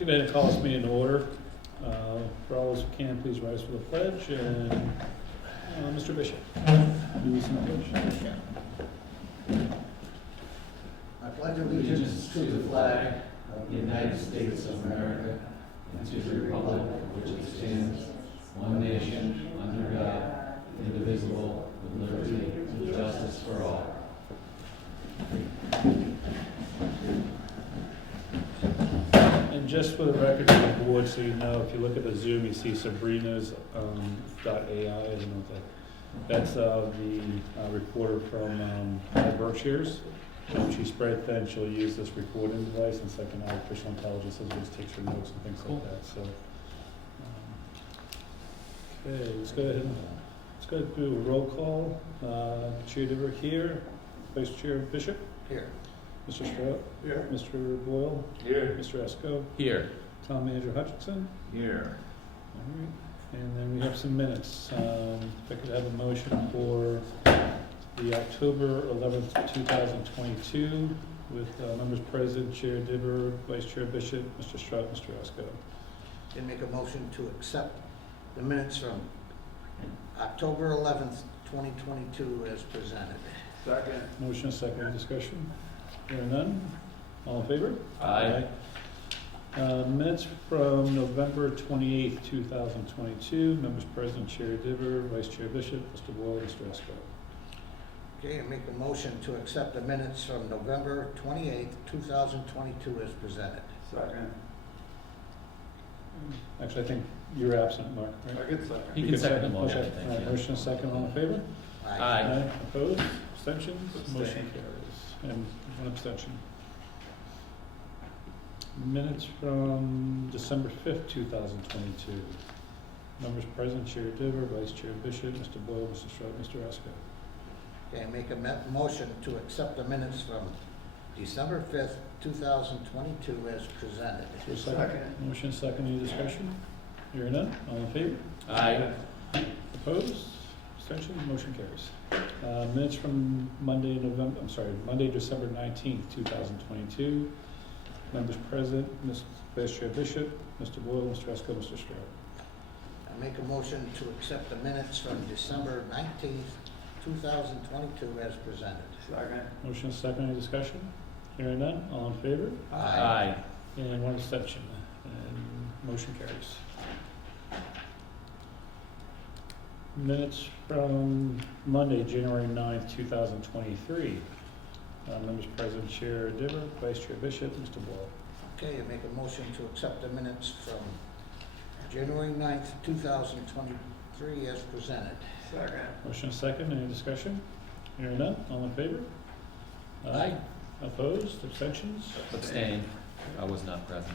Go ahead and call this meeting to order. For all those who can, please rise for the pledge. And Mr. Bishop, do we sing the pledge? I pledge allegiance to the flag of the United States of America and to the republic for which it stands, one nation, under God, indivisible, with liberty and justice for all. And just for the record of the board, so you know, if you look at the Zoom, you see Sabrina's .ai. I don't know what that's the reporter from Berkshire's. She's spread thin. She'll use this recording device, and it's like an artificial intelligence that just takes her notes and things like that. So, okay, let's go ahead and do a roll call. Chair Dever here, Vice Chair Bishop Here. Mr. Strout Here. Mr. Boyle Here. Mr. Esco Here. Town Manager Hutchinson. Here. All right, and then we have some minutes. If I could have a motion for the October 11th, 2022, with members present, Chair Dibber, Vice Chair Bishop, Mr. Strout, Mr. Esco. And make a motion to accept the minutes from October 11th, 2022 as presented. Second. Motion and second. Any discussion? Hearing none. All in favor? Aye. Minutes from November 28th, 2022. Members present, Chair Dibber, Vice Chair Bishop, Mr. Boyle, Mr. Esco. Okay, and make a motion to accept the minutes from November 28th, 2022 as presented. Second. Actually, I think you're absent, Mark, right? I get second. You can second the motion, Okay. thank All right, you. motion and second. All in favor? Aye. Opposed? Abstentions? Abstain. Motion carries. And one abstention. Minutes from December 5th, 2022. Members present, Chair Diver, Vice Chair Bishop, Mr. Boyle, Mr. Strout, Mr. Esco. Okay, and make a motion to accept the minutes from December 5th, 2022 as presented. Is there a second? Motion second. Any discussion? Hearing none. All in favor? Aye. Opposed? Abstentions? Motion carries. Minutes from Monday, December 19th, 2022. Members present, Ms. Vice Chair Bishop, Mr. Boyle, Mr. Esco, Mr. Strout. I make a motion to accept the minutes from December 19th, 2022 as presented. Second. Motion second. Any discussion? Hearing none. All in favor? Aye. And one abstention. And motion carries. Minutes from Monday, January 9th, 2023. Members present, Chair Dibber, Vice Chair Bishop, Mr. Boyle. Okay, and make a motion to accept the minutes from January 9th, 2023 as presented. Second. Motion second. Any discussion? Hearing none. All in favor? Aye. Opposed? Abstentions? Abstain. I was not present.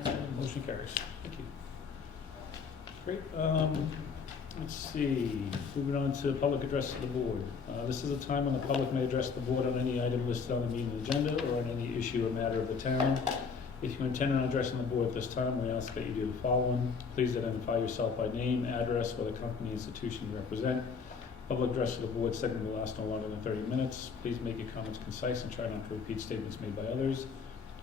Okay. Motion carries. Thank you. Great. Let's see. Moving on to public address to the board. This is a time when the public may address the board on any item listed on the meeting agenda or on any issue or matter of the town. If you intend on addressing the board at this time, we ask that you do the following. Please identify yourself by name, address, or the company institution you represent. Public address to the board segment will last no longer than 30 minutes. Please make your comments concise and try not to repeat statements made by others.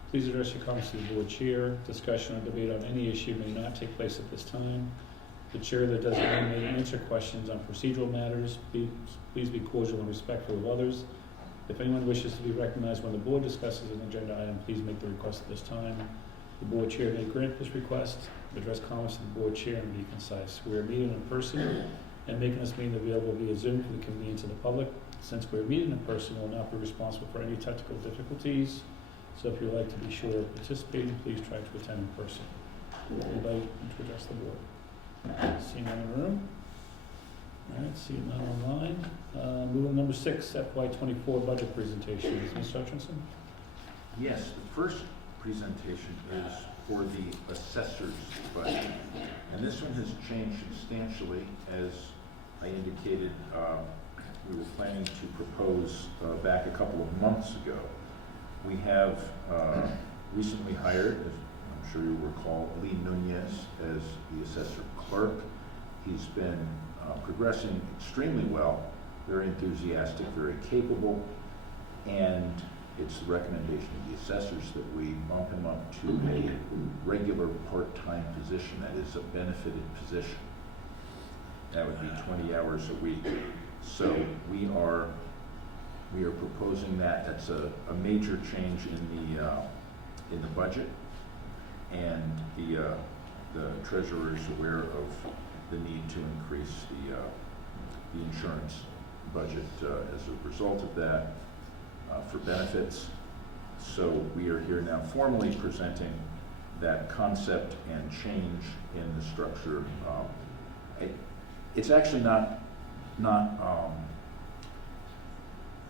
Please address your comments to the board chair. Discussion or debate on any issue may not take place at this time. The chair that does not may answer questions on procedural matters. Please be cordial and respectful of others. If anyone wishes to be recognized when the board discusses an agenda item, please make the request at this time. The board chair may grant this request, address comments to the board chair, and be concise. We are meeting in person and making this meeting available via Zoom for the convenience of the public. Since we're meeting in person, we'll not be responsible for any technical difficulties. So if you'd like to be sure of participating, please try to attend in person. Anybody to address the board? Seeing none in the room. All right, seeing none online. Moving number 6, FY24 budget presentations. Mr. Hutchinson? Yes, the first presentation is for the assessor's budget. And this one has changed substantially. As I indicated, we were planning to propose back a couple of months ago. We have recently hired, as I'm sure you'll recall, Lee Nunez as the assessor clerk. He's been progressing extremely well, very enthusiastic, very capable, and it's the recommendation of the assessors that we bump him up to a regular part-time position, that is a benefited position. That would be 20 hours a week. So we are proposing that. That's a major change in the budget, and the treasurer is aware of the need to increase the insurance budget as a result of that for benefits. So we are here now formally presenting that concept and change in the structure. It's actually not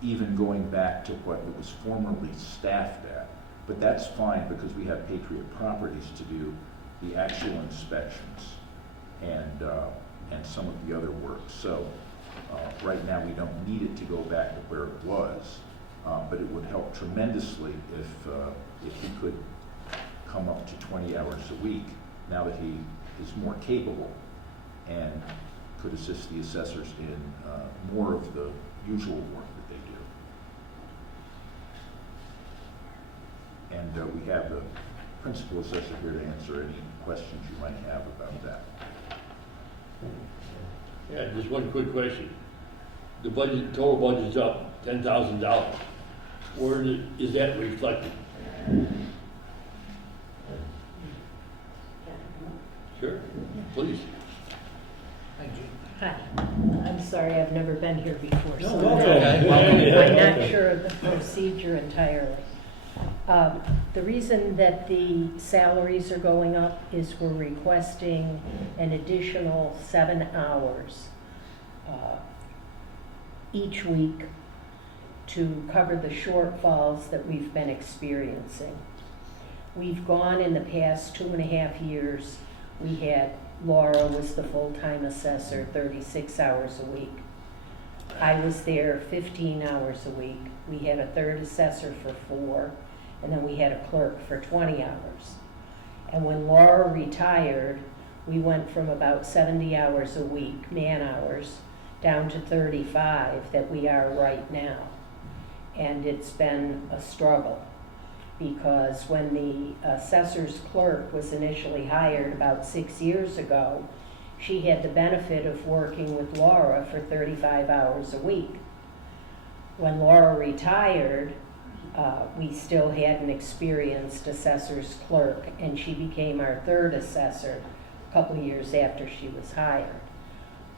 even going back to what it was formerly staffed at, but that's fine because we have Patriot Properties to do the actual inspections and some of the other work. So right now we don't need it to go back to where it was, but it would help tremendously if he could come up to 20 hours a week now that he is more capable and could assist the assessors in more of the usual work that they do. And we have the principal assessor here to answer any questions you might have about that. Yeah, just one quick question. The budget, total budget's up $10,000. Where is that reflected? Sure, please. Hi, I'm sorry, I've never been here before, so Okay. I'm not sure of the procedure entirely. The reason that the salaries are going up is we're requesting an additional 7 hours each week to cover the shortfalls that we've been experiencing. We've gone in the past 2.5 years, we had Laura was the full-time assessor, 36 hours a week. I was there 15 hours a week. We had a third assessor for 4, and then we had a clerk for 20 hours. And when Laura retired, we went from about 70 hours a week, man hours, down to 35 that we are right now. And it's been a struggle, because when the assessor's clerk was initially hired about 6 years ago, she had the benefit of working with Laura for 35 hours a week. When Laura retired, we still had an experienced assessor's clerk, and she became our third assessor a couple of years after she was hired.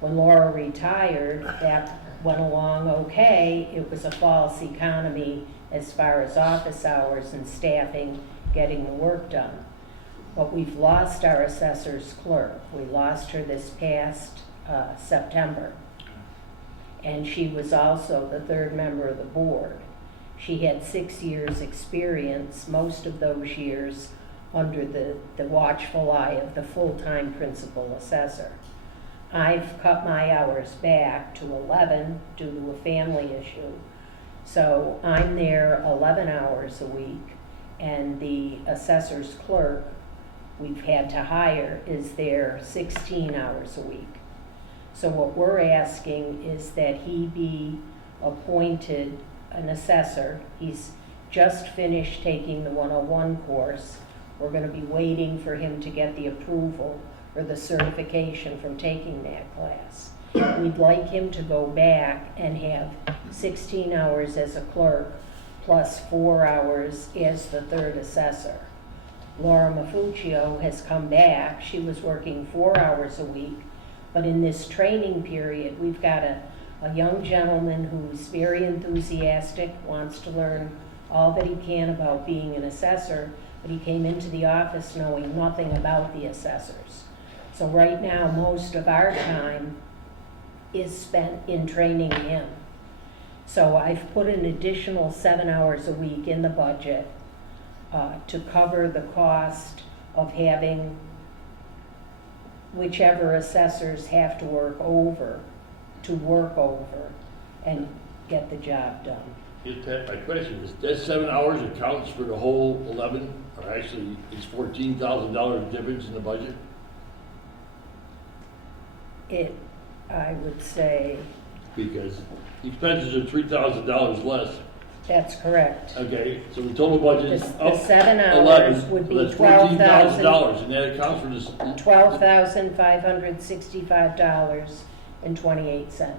When Laura retired, that went along okay. It was a false economy as far as office hours and staffing, getting the work done. But we've lost our assessor's clerk. We lost her this past September. And she was also the third member of the board. She had 6 years' experience, most of those years under the watchful eye of the full-time principal assessor. I've cut my hours back to 11 due to a family issue. So I'm there 11 hours a week, and the assessor's clerk we've had to hire is there 16 hours a week. So what we're asking is that he be appointed an assessor. He's just finished taking the 101 course. We're going to be waiting for him to get the approval or the certification from taking that class. We'd like him to go back and have 16 hours as a clerk plus 4 hours as the third assessor. Laura Mafuccio has come back. She was working 4 hours a week, but in this training period, we've got a young gentleman who's very enthusiastic, wants to learn all that he can about being an assessor, but he came into the office knowing nothing about the assessors. So right now, most of our time is spent in training him. So I've put an additional 7 hours a week in the budget to cover the cost of having whichever assessors have to work over and get the job done. My question is, that 7 hours accounts for the whole 11, or actually it's $14,000 difference in the budget? I would say, Because expenses are $3,000 less, That's correct. Okay, so the total budget The is the up 7 11, hours would so be that's $14,000, and that accounts for this. $12,565.28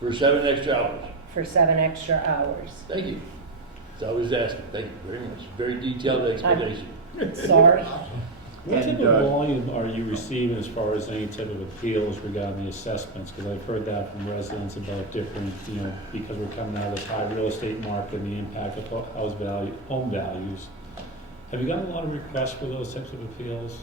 For 7 extra hours. for 7 extra hours. Thank you. That's all I was asking. Thank you very much. Very detailed explanation. Sorry. What type And, of volume are you receiving as far as any type of appeals regarding the assessments? Because I've heard that from residents about different, because we're coming out of this high real estate market and the impact of home values. Have you gotten a lot of requests for those types of appeals?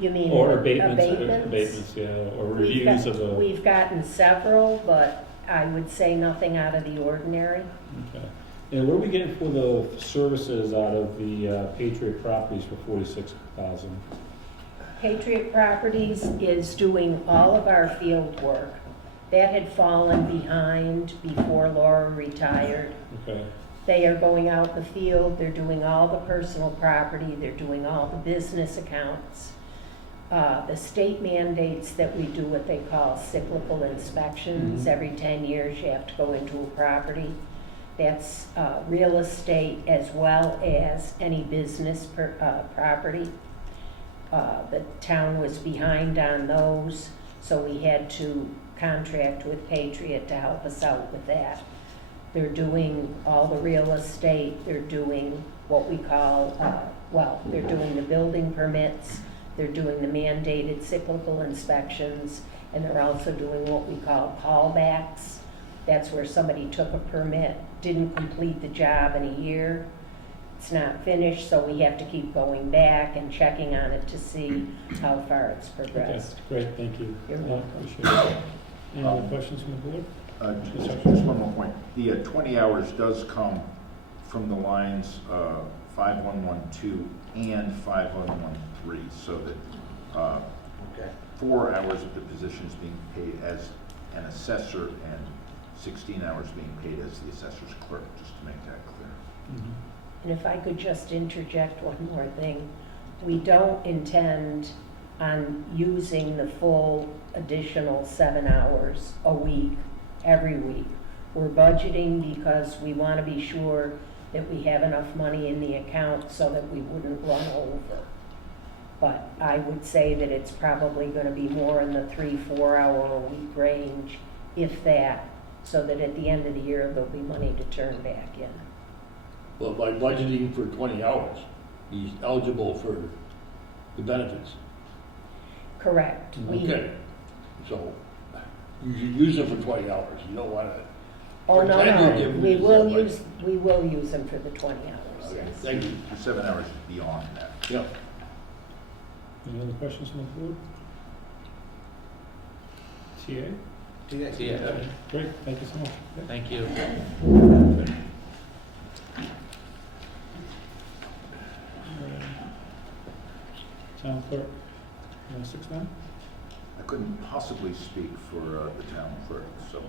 You mean Or abatements? abatements? Yeah, or reviews of the, We've gotten several, but I would say nothing out of the ordinary. okay. And what are we getting for the services out of the Patriot Properties for $46,000? Patriot Properties is doing all of our field work. That had fallen behind before Laura retired. Okay, They are going out in the field, they're doing all the personal property, they're doing all the business accounts. The state mandates that we do what they call cyclical inspections. Mhm. Every 10 years you have to go into a property. That's real estate as well as any business property. The town was behind on those, so we had to contract with Patriot to help us out with that. They're doing all the real estate, they're doing what we call, they're doing the building permits, they're doing the mandated cyclical inspections, and they're also doing what we call callbacks. That's where somebody took a permit, didn't complete the job in a year, it's not finished, so we have to keep going back and checking on it to see how far it's okay, progressed. great, thank you. You're welcome. Appreciate it. Any other questions from the board? Just one more point. The 20 hours does come from the lines 5112 and 5113, so that 4 hours of the position is being paid as an assessor and 16 hours being paid as the assessor's clerk, just to make that clear. Mhm. And if I could just interject one more thing, we don't intend on using the full additional 7 hours a week, every week. We're budgeting because we want to be sure that we have enough money in the account so that we wouldn't run over. But I would say that it's probably going to be more in the 3-4 hour a week range, if that, so that at the end of the year, there'll be money to turn back in. Well, by budgeting for 20 hours, he's eligible for the benefits. Correct. Okay, so you should use them for 20 hours. You don't want to. Oh, no, Pretend no, you're giving we it to will somebody. use them for the 20 hours, Okay, yes. thank you. The 7 hours is beyond that. Yep. Any other questions from the board? TA? Yeah, Great, thank you so much. thank you. Town clerk, 169? I couldn't possibly speak for the town clerk, so.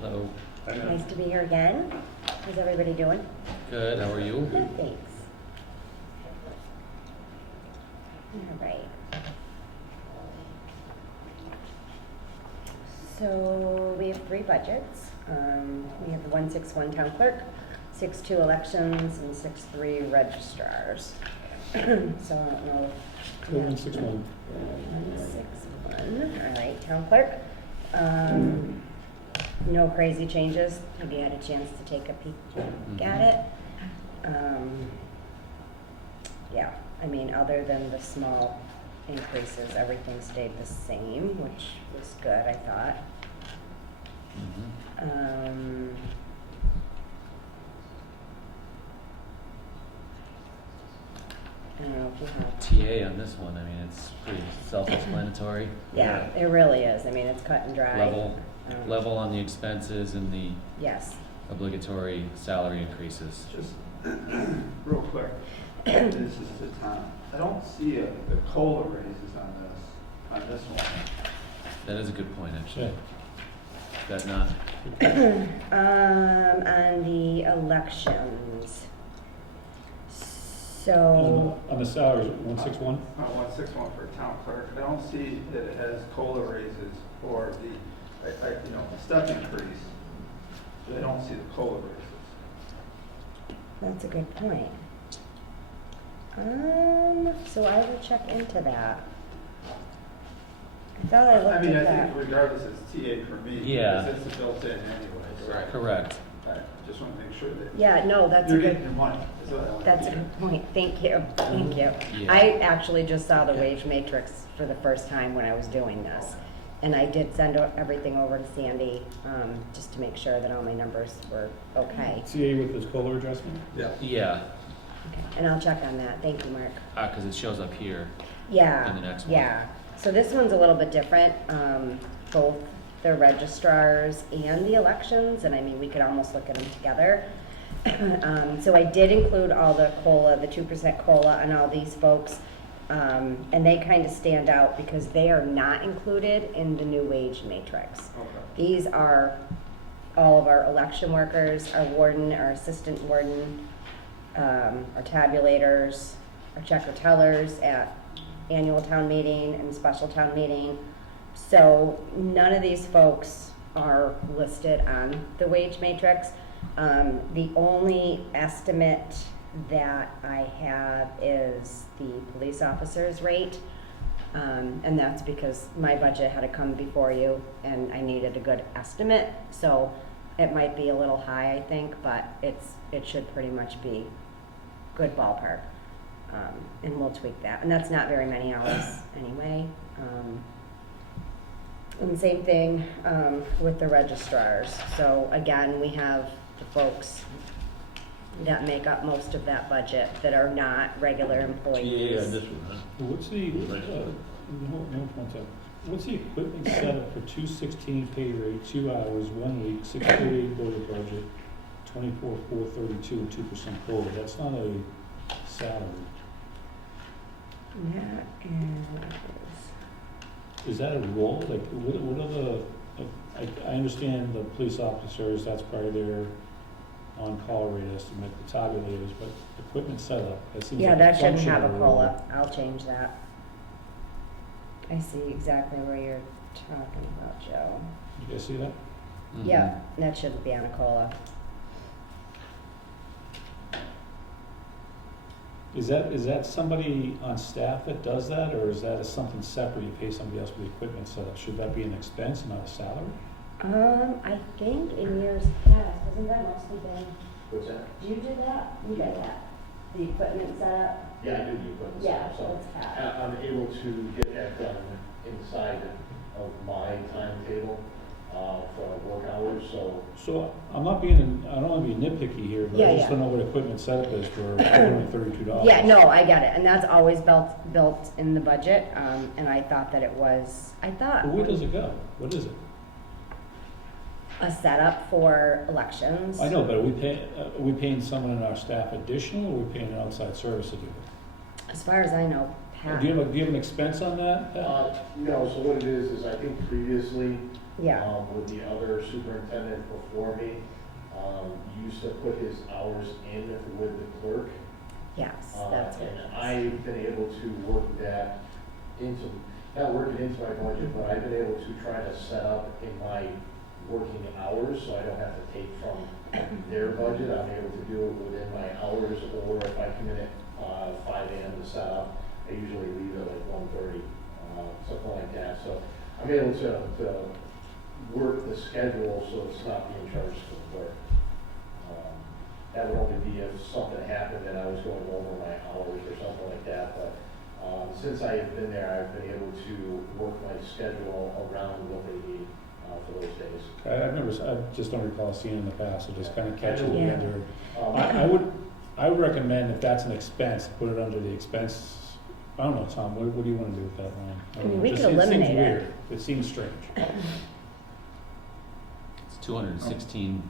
Hello, Nice to be here again. How's everybody doing? good, how are you? Good, thanks. All right. So we have 3 budgets. We have the 161 town clerk, 62 elections, and 63 registrars. So I don't know. Go 161. 161, all right, town clerk. No crazy changes. Have you had a chance to take a peek at it? Yeah, I mean, other than the small increases, everything stayed the same, which was good, I thought. Mhm. I don't know if you have. TA on this one, I mean, it's pretty self-explanatory. Yeah, it really is. I mean, it's cut and dry. Level on the expenses and the Yes. obligatory salary increases. Just real quick, this is the time. I don't see the COLA raises on this one. That is a good point, actually. Yeah. Is that not? On the elections. So, On the salaries, 161? 161 for town clerk. I don't see that it has COLA raises for the a step increase, but I don't see the COLA raises. That's a good point. So I will check into that. I thought I I looked mean, at I that. think regardless, it's TA for me. Yeah. Because it's built in anyway. Right. Correct. I just want to make sure that Yeah, no, that's a you're good, getting your money. Is what I want to that's a hear. good point. Thank you, thank you. Yeah. I actually just saw the wage matrix for the first time when I was doing this. And I did send everything over to Sandy, just to make sure that all my numbers were okay. CA with this COLA adjustment? Yeah. Yeah, Okay, and I'll check on that. Thank you, Mark. because it shows up here. Yeah. And the next one. Yeah, so this one's a little bit different, both the registrars and the elections, and I mean, we could almost look at them together. So I did include all the COLA, the 2% COLA on all these folks, and they kind of stand out because they are not included in the new wage matrix. Okay. These are all of our election workers, our warden, our assistant warden, our tabulators, our checker tellers at annual town meeting and special town meeting. So none of these folks are listed on the wage matrix. The only estimate that I have is the police officer's rate. And that's because my budget had to come before you and I needed a good estimate. So it might be a little high, I think, but it should pretty much be good ballpark. And we'll tweak that. And that's not very many hours anyway. And same thing with the registrars. So again, we have the folks that make up most of that budget that are not regular Yeah, employees. this one, huh? What's the, one second. What's the equipment setup for 216 pay rate, 2 hours, 1 week, 648 total budget, 24,432, and 2% COLA? That's not a salary. That Is that a role? Like, what are the, I understand the police officers, that's part of their on-call rate estimate, the tabulators, but equipment setup, that seems yeah, like that a shouldn't function have of a a role. COLA. I'll change that. I see exactly where you're talking about, Joe. You guys see that? Mhm. Yeah, that shouldn't be on a COLA. Is that somebody on staff that does that, or is that something separate, you pay somebody else for the equipment setup? Should that be an expense, not a salary? I think in years past, hasn't that mostly been, What's that? you did that? You did that? The equipment setup? Yeah, I do the equipment Yeah, stuff, so that's past. I'm able to get that done inside of my timetable for work hours, so So I'm not I don't wanna be nitpicky here, but Yeah, I just yeah. don't know what equipment setup is for $132. Yeah, no, I get it, and that's always built in the budget, and I thought that it was, But where does it go? What is it? a setup for elections. I know, but are we paying someone in our staff additional, or are we paying an outside service to do it? As far as I know, Pat. Do you have an expense on that? no, so what it is I think previously, Yeah, with the other superintendent before me, used to put his hours in with the clerk. yes, that's what it And is. I've been able to work that into, not work it into my budget, but I've been able to try to set up in my working hours, so I don't have to take from their budget. I'm able to do it within my hours, or if I come in at 5 a.m. to set up, I usually leave at like 1:30, something like that. So I'm able to work the schedule so it's not being charged to the clerk. That would only be if something happened and I was going over my hours or something like that, but since I have been there, I've been able to work my schedule around what they need for those days. I just don't recall seeing it in the past, so just kind of catching Yeah. it under. Um, I would recommend if that's an expense, put it under the expense. I don't know, Tom, what do you want to do with that line? I mean, we Just- could it seems eliminate it. weird. It seems strange. It's 216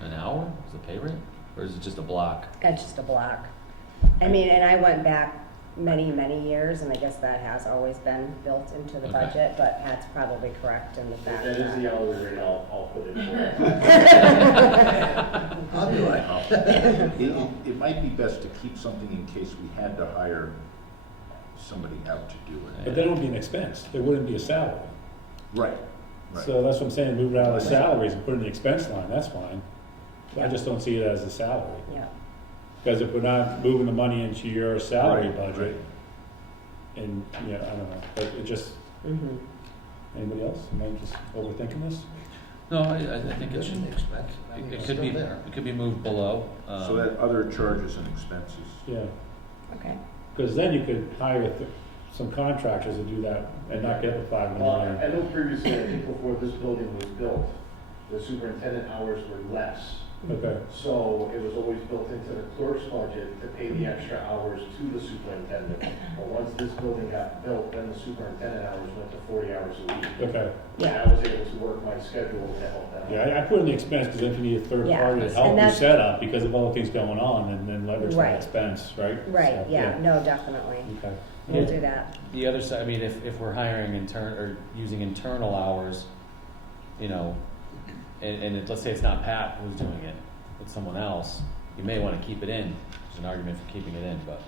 an hour is the pay rate, or is it just a block? That's just a block. I mean, and I went back many, many years, and I guess that has always been built into the Okay. budget, but Pat's probably correct in the If fact that is that. the hourly rate, I'll put it in. I'll do it. It might be best to keep something in case we had to hire somebody out to do But it. then it would be an expense. It wouldn't be a salary. Right, Right. So that's what I'm saying, move it out of the salaries and put it in the expense line, that's fine. I just don't see it as a salary. Yeah. Because if we're not moving the money into your salary Right, budget, and, yeah, I don't know, but it just, Mm-hmm. anybody else? Am I just overthinking this? No, I think it should, it could be, it could be moved below. So that other charges and expenses. Yeah, Okay. because then you could hire some contractors to do that and not get the $5 Well, million. I know previously, I think before this building was built, the superintendent hours were less. Okay, So it was always built into the clerk's budget to pay the extra hours to the superintendent. But once this building got built, then the superintendent hours went to 40 hours a week. okay. And I was able to work my schedule to help that out. Yeah, I put in the expense because if you need a third Yeah, party to and help you that's- set up because of all the things going on, and then leverage that Right. expense, right? Right, So, yeah, no, definitely. Okay. We'll do that. The other side, I mean, if we're hiring or using internal hours, you know, let's say it's not Pat who's doing it, it's someone else, you may wanna keep it in. There's an argument for keeping it in, but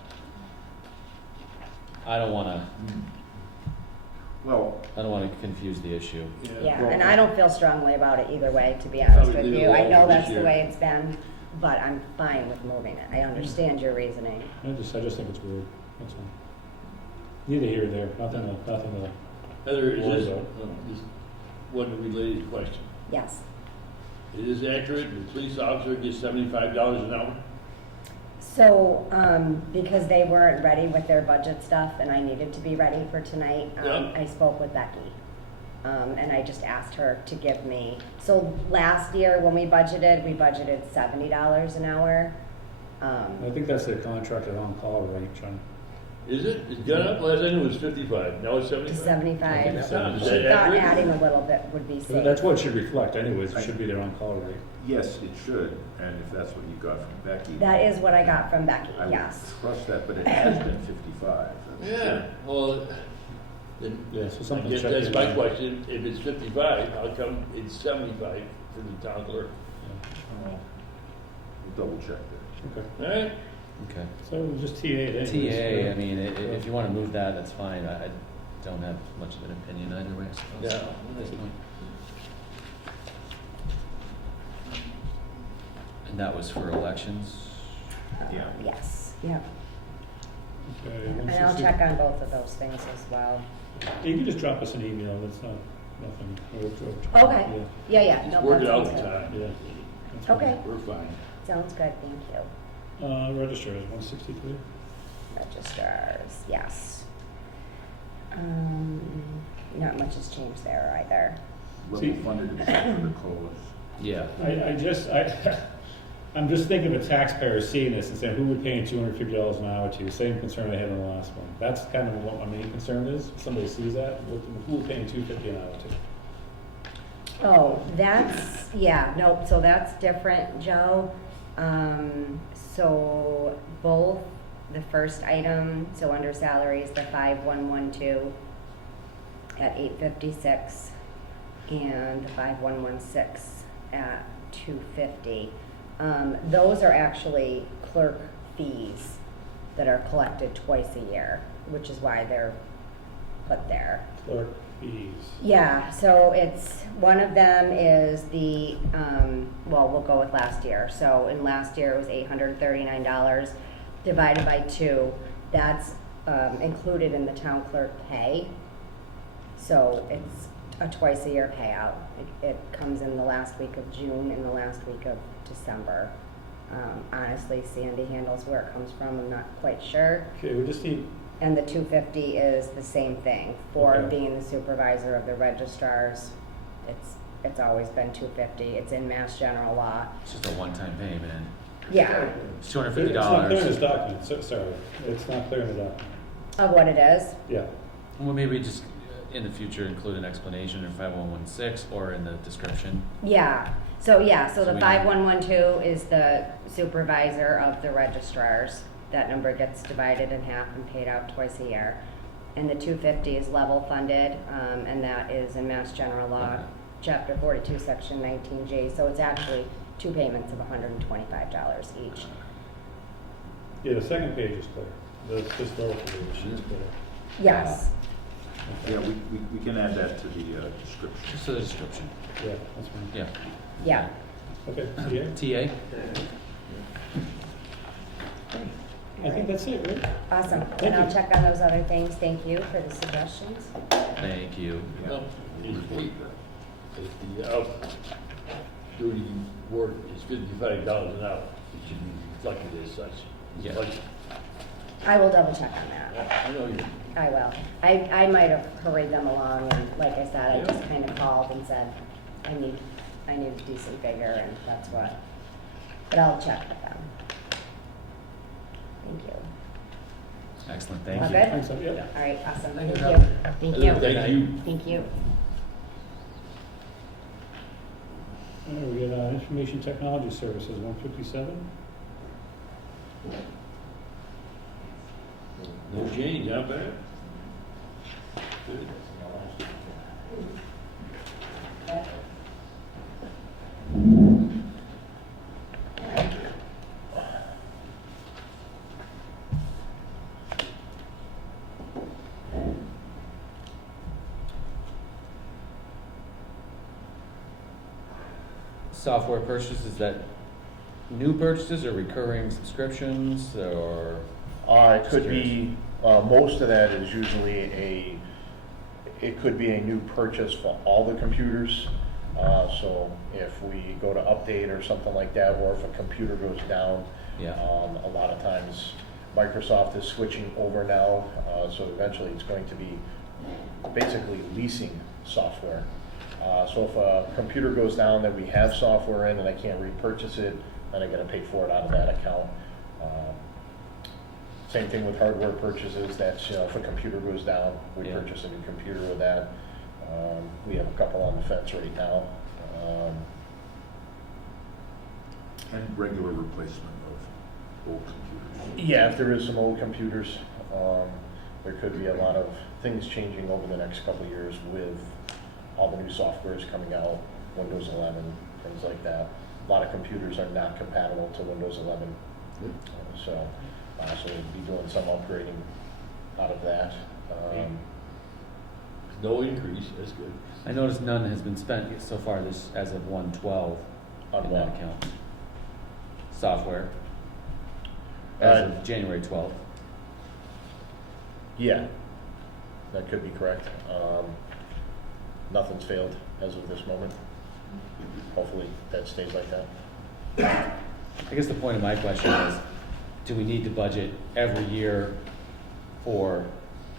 I don't wanna Well, confuse the issue. Yeah, Well- and I don't feel strongly about it either way, to be honest Probably with leave it you. I alone know for this that's the year. way it's been, but I'm fine with moving it. I understand your reasoning. I just think it's weird, that's all. Neither here nor there, nothing to, Heather, is Worry this, about. this one related question. Yes. Is this accurate? The police officer gets $75 an hour? So, because they weren't ready with their budget stuff and I needed to be ready for tonight, Yeah. I spoke with Becky. And I just asked her to give me, so last year when we budgeted $70 an hour. I think that's the contracted on-call rate, John. Is it? It's gone up? Last I knew it was 55. Now it's To 75? 75. Okay. Is She that thought accurate? adding a little bit would be But that's safe. what it should reflect anyways, it should be their on-call rate. yes, it should, and if that's what you got from Becky. That is what I got from Becky, I would yes. trust that, but it has been 55. That's Yeah, true. well, then, Yeah, so I something guess check that's in my there. question. If it's 55, how come it's 75 for the town clerk? Well, we'll double check that. Okay, All right? Okay. so just TA anyways. TA, I mean, if you wanna move that, that's fine. I don't have much of an opinion either way, I suppose. Yeah. At this point. And that was for elections? Yeah. Yes, yep. Okay, And I'll 160. check on both of those things as well. You can just drop us an email, that's not, nothing. Okay. Yeah, yeah. Just no, work that it out sounds in good. time. Yeah. that's fine. Okay, We're fine. sounds good, thank you. Registers, 163. Registrars, yes. Not much has changed there either. See- Level funded except for the COLAs. Yeah. I'm just thinking of a taxpayer seeing this and saying, who would pay $250 an hour to? Same concern I had in the last one. That's kind of what my main concern is. If somebody sees that, who would pay $250 an hour to? Oh, that's, yeah, nope, so that's different, Joe. So both the first item, so under salaries, the 5112 at 856 and the 5116 at 250. Those are actually clerk fees that are collected twice a year, which is why they're put there. Clerk fees. Yeah, so it's, one of them is the, well, we'll go with last year. So in last year, it was $839 divided by 2. That's included in the town clerk pay. So it's a twice a year payout. It comes in the last week of June and the last week of December. Honestly, Sandy handles where it comes from, I'm not quite sure. Okay, we just need, And the 250 is the same thing. For Okay. being the supervisor of the registrars, it's always been 250. It's in Mass General Law. It's just a one-time payment. Yeah, It's it's not clear in this $250. document, sorry, it's not clear in the document. of what it is. Yeah, Well, maybe just in the future include an explanation in 5116 or in the description. Yeah. So the So we- 5112 is the supervisor of the registrars. That number gets divided in half and paid out twice a year. And the 250 is level funded, and that is in Mass General Law, Okay. Chapter 42, Section 19G. So it's actually 2 payments of $125 each. yeah, the second page is clear, the historical page is clear. Yes. Yeah, we can add that to the description. Just the description. Yeah, that's fine. Yeah. Yeah. Okay, so yeah, TA? I think that's it, right? Awesome. Thank And I'll you. check on those other things. Thank you for the suggestions. Thank you. No, it's eight. If the duty work is $55 an hour, it should be reflected as such. Yeah. Budget. I will double check on that. Yeah, I know you. I will. I might have hurried them along, and like I said, I just kind of called and said, I need a decent figure, and that's what. But I'll check with them. Thank you. Excellent, All thank you. good? Thanks, yeah. All right, awesome. Thank you, Thank Rob. you. Thank you. Thank you. Thank you. All right, we got Information Technology Services, 157. No change, not bad. Good. Software purchases, is that new purchases or recurring subscriptions or? It could be, most of that is usually it could be a new purchase for all the computers. So if we go to update or something like that, or if a computer goes down, Yeah. a lot of times Microsoft is switching over now, so eventually it's going to be basically leasing software. So if a computer goes down that we have software in and I can't repurchase it, then I gotta pay for it out of that account. Same thing with hardware purchases, that's, if a computer goes down, we Yeah. purchase a new computer with that. We have a couple on the fence right now. And regular replacement of old computers. Yeah, if there is some old computers, there could be a lot of things changing over the next couple of years with all the new softwares coming out, Windows 11, things like that. A lot of computers are not compatible to Windows 11. So we'll be doing some upgrading out of that. No increase, that's good. I noticed none has been spent so far this, as of 1/12 On in that what? account. Software. As Uh, of January 12th. Yeah, that could be correct. Nothing's failed as of this moment. Hopefully that stays like that. I guess the point of my question is, do we need to budget every year for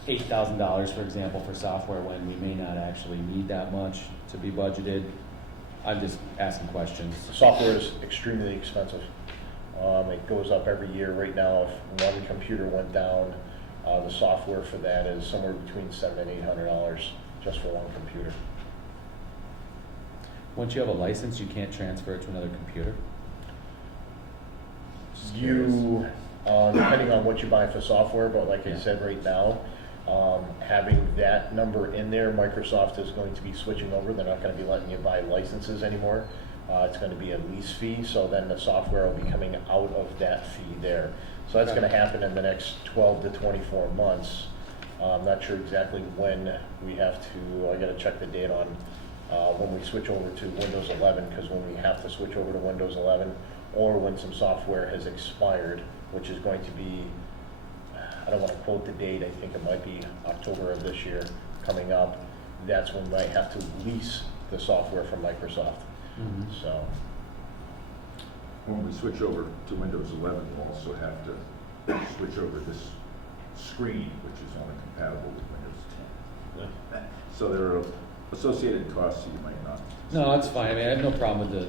$8,000, for example, for software when we may not actually need that much to be budgeted? I'm just asking questions. Software is extremely expensive. It goes up every year. Right now, if one computer went down, the software for that is somewhere between $700 and $800 just for one computer. Once you have a license, you can't transfer it to another computer? Just curious. You, depending on what you buy for software, but like I Yeah. said right now, having that number in there, Microsoft is going to be switching over. They're not going to be letting you buy licenses anymore. It's going to be a lease fee, so then the software will be coming out of that fee there. So that's Okay. going to happen in the next 12 to 24 months. I'm not sure exactly when we have to, I got to check the date on when we switch over to Windows 11, because when we have to switch over to Windows 11, or when some software has expired, which is going to be, I don't want to quote the date, I think it might be October of this year coming up, that's when we might have to lease the software from Microsoft. Mhm. So, When we switch over to Windows 11, we'll also have to switch over this screen, which is only compatible with Windows 10. So there are associated costs that you might not. No, that's fine. I mean, I have no problem with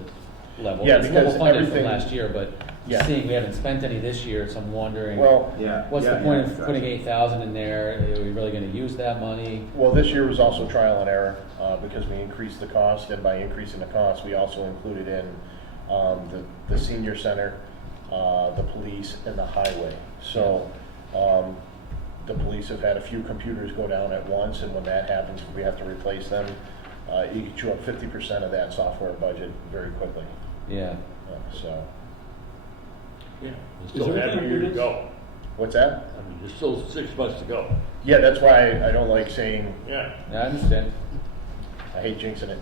the level. Yeah, It's level because funded from everything- last year, but Yeah. seeing we haven't spent any this year, so I'm wondering, well, what's the point of gotcha. putting 8,000 in there? Are we really gonna use that money? well, this year was also trial and error because we increased the cost, and by increasing the cost, we also included in the senior center, the police, and the highway. So the police have had a few computers go down at once, and when that happens, we have to replace them. You can chew up 50% of that software budget very quickly. Yeah. So, Yeah. Is Still everything have a year to Windows? go. What's that? I mean, there's still 6 months to go. Yeah, that's why I don't like saying, Yeah. Yeah, I understand. I hate jinxing it.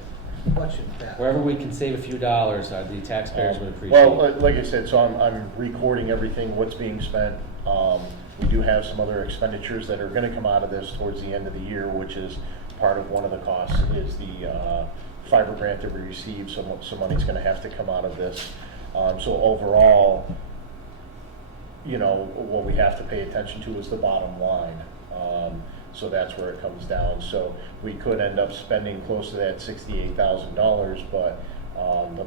Wherever we can save a few dollars, the taxpayers would appreciate. Well, like I said, so I'm recording everything, what's being spent. We do have some other expenditures that are gonna come out of this towards the end of the year, which is part of one of the costs is the fiber grant that we received, so some money's gonna have to come out of this. So overall, you know, what we have to pay attention to is the bottom line. So that's where it comes down. So we could end up spending close to that $68,000, but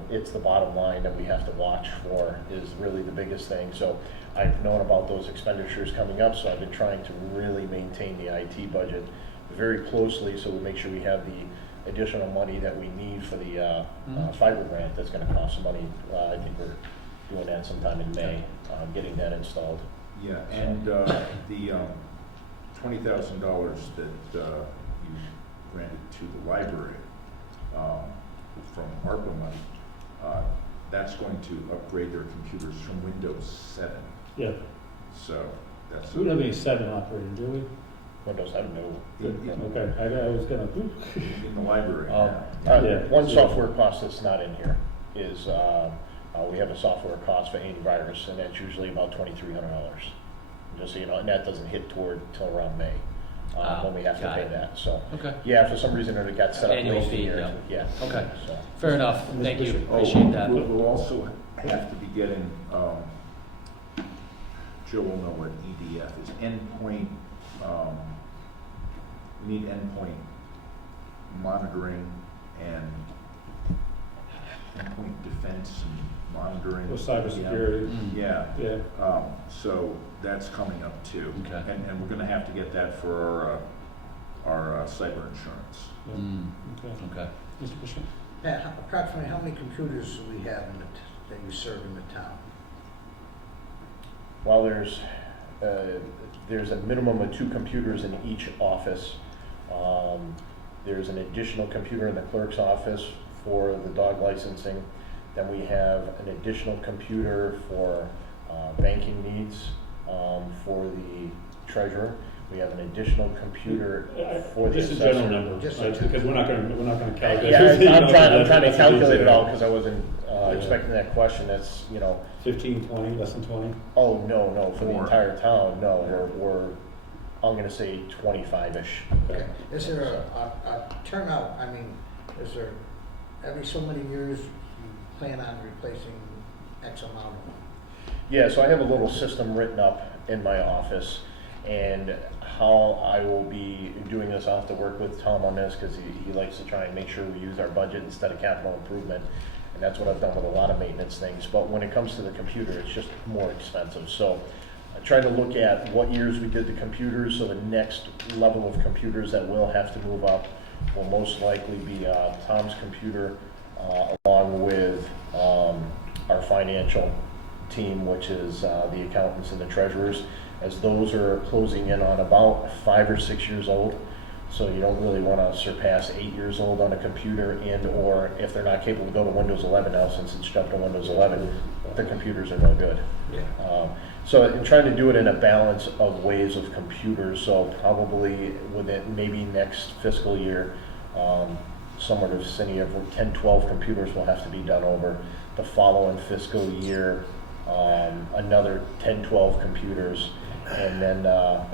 it's the bottom line that we have to watch for is really the biggest thing. So I've known about those expenditures coming up, so I've been trying to really maintain the IT budget very closely so we make sure we have the additional money that we need for the fiber grant that's going to cost some money. I think we're doing that sometime in May, getting that installed. Yeah, and the $20,000 that you granted to the library from ARPA money, that's going to upgrade their computers from Windows 7. Yeah, So that's. we don't have any 7 operating, do we? Windows 7, no. Okay, I was gonna, In the library now. Yeah. One software cost that's not in here is, we have a software cost for antivirus, and that's usually about $2,300. Just so you know, and that doesn't hit till around May, when we have to got pay it. that, so. Okay. Yeah, for some reason it got set up Annual late in the fee, year. Yeah. Okay. So. Fair enough. Thank you. Oh, Appreciate that. We'll also have to be getting, Joe will know what EDF is, endpoint, we need endpoint monitoring and endpoint defense and monitoring. or cybersecurity. Yeah, Yeah, so that's coming up too. Okay. And we're gonna have to get that for our cyber insurance. okay. Okay. Mr. Bishop? Pat, approximately how many computers do we have that you serve in the town? Well, there's a minimum of 2 computers in each office. There's an additional computer in the clerk's office for the dog licensing. Then we have an additional computer for banking needs for the treasurer. We have an additional computer for the Just a general assessor. number, Just a right, because we're not gonna calculate. Yeah, everything, I'm you know, trying that's to the calculate it detail. all because I wasn't expecting that question. That's, 15, 20, less than 20? oh, no, for the More. entire town, no, we're, I'm gonna say 25-ish. Okay. Is there a turnout, I mean, is there, every so many years you plan on replacing X amount of them? Yeah, so I have a little system written up in my office, and how I will be doing this, I'll have to work with Tom on this, because he likes to try and make sure we use our budget instead of capital improvement, and that's what I've done with a lot of maintenance things, but when it comes to the computer, it's just more expensive, so I try to look at what years we did the computers, so the next level of computers that will have to move up will most likely be Tom's computer, along with our financial team, which is the accountants and the treasurers, as those are closing in on about 5 or 6 years old. So you don't really want to surpass 8 years old on a computer, and or if they're not capable to go to Windows 11 now, since it's jumped to Windows 11, the computers are no good. Yeah. So in trying to do it in a balance of ways of computers, so probably within maybe next fiscal year, somewhere to the vicinity of 10, 12 computers will have to be done over. The following fiscal year, another 10, 12 computers. And then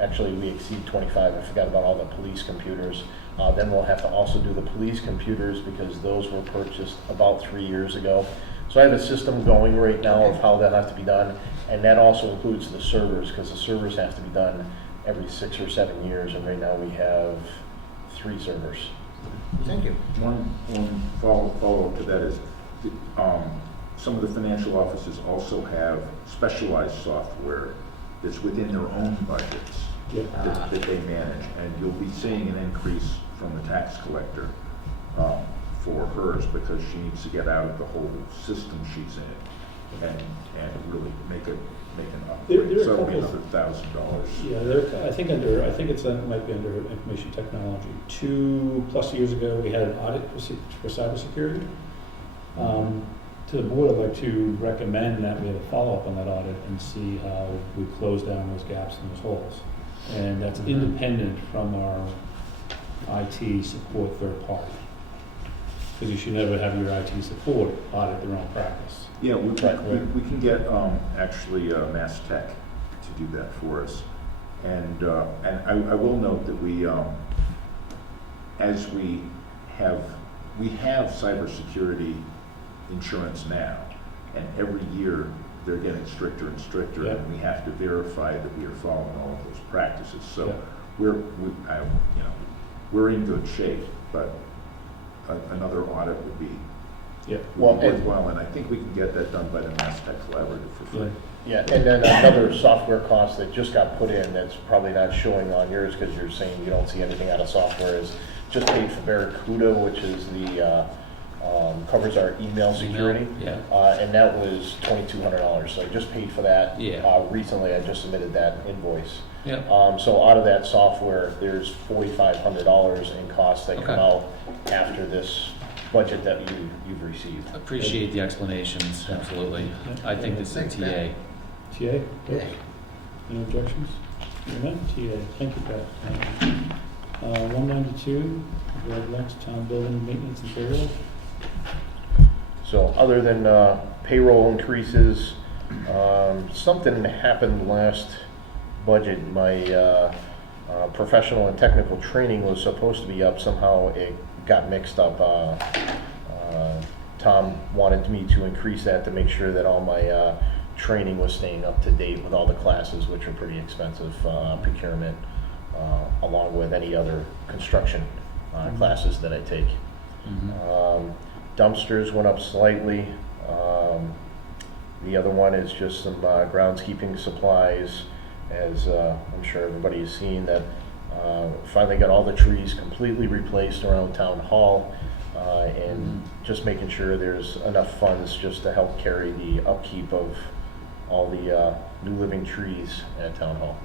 actually we exceed 25. I forgot about all the police computers. Then we'll have to also do the police computers because those were purchased about 3 years ago. So I have a system going right now of how that has to be done. And that also includes the servers, because the servers have to be done every 6 or 7 years. And right now we have 3 servers. Thank you. One follow-up to that is, some of the financial offices also have specialized software that's within their own budgets Yeah. that they manage, and you'll be seeing an increase from the tax collector for hers, because she needs to get out of the whole system she's in and really make an There upgrade. are a So it'll be couple another $1,000. Yeah, I think it might be under information technology. 2+ years ago, we had an audit for cybersecurity. to the board, I'd like to recommend that we have a follow-up on that audit and see how we close down those gaps and those holes. And that's independent from our IT support third party. Because you should never have your IT support audit their own practice. Yeah, we can get, actually, Mass Tech to do that for us. And I will note that as we have cybersecurity insurance now, and every year they're getting stricter and stricter, Yeah. and we have to verify that we are following all of those practices. So Yeah. we're in good shape, but another audit would be Yeah. worthwhile, and I think we can get that done by the Mass Tech Collaborative for free. Yeah. Yeah, and then another software cost that just got put in that's probably not showing on yours because you're saying you don't see anything out of software is just paid for Barracuda, which is the, covers our email security. Yeah. And that was $2,200, so I just paid for that. Yeah. Recently, I just submitted that invoice. Yeah. So out of that software, there's $4,500 in costs that come Okay. out after this budget that you've received. Appreciate the explanations, absolutely. Yeah. I think this is Thanks, TA. Pat. TA? Yeah. Any objections? Amen. TA, thank you, Pat. 192, Greg Lux, town building maintenance and payroll. So other than payroll increases, something happened last budget. My professional and technical training was supposed to be up. Somehow it got mixed up. Tom wanted me to increase that to make sure that all my training was staying up to date with all the classes, which are pretty expensive, procurement, along with any other construction classes that I take. Dumpsters went up slightly. The other one is just some groundskeeping supplies, as I'm sure everybody has seen that finally got all the trees completely replaced around Town Hall, and just making sure there's enough funds just to help carry the upkeep of all the new living trees at Town Hall.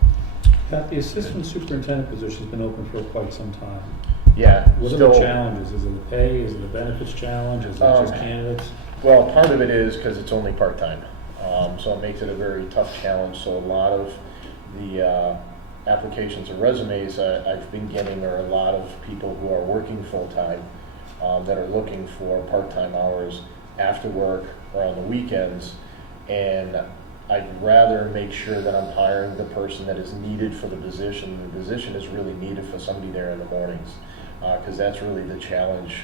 Pat, the assistant superintendent position's been open for quite some time. Yeah, What are the challenges? Is it the pay? Is it the benefits challenge? Is it just candidates? Well, part of it is because it's only part-time, so it makes it a very tough challenge. So a lot of the applications or resumes I've been getting are a lot of people who are working full-time that are looking for part-time hours after work or on the weekends, and I'd rather make sure that I'm hiring the person that is needed for the position. The position is really needed for somebody there in the mornings, because that's really the challenge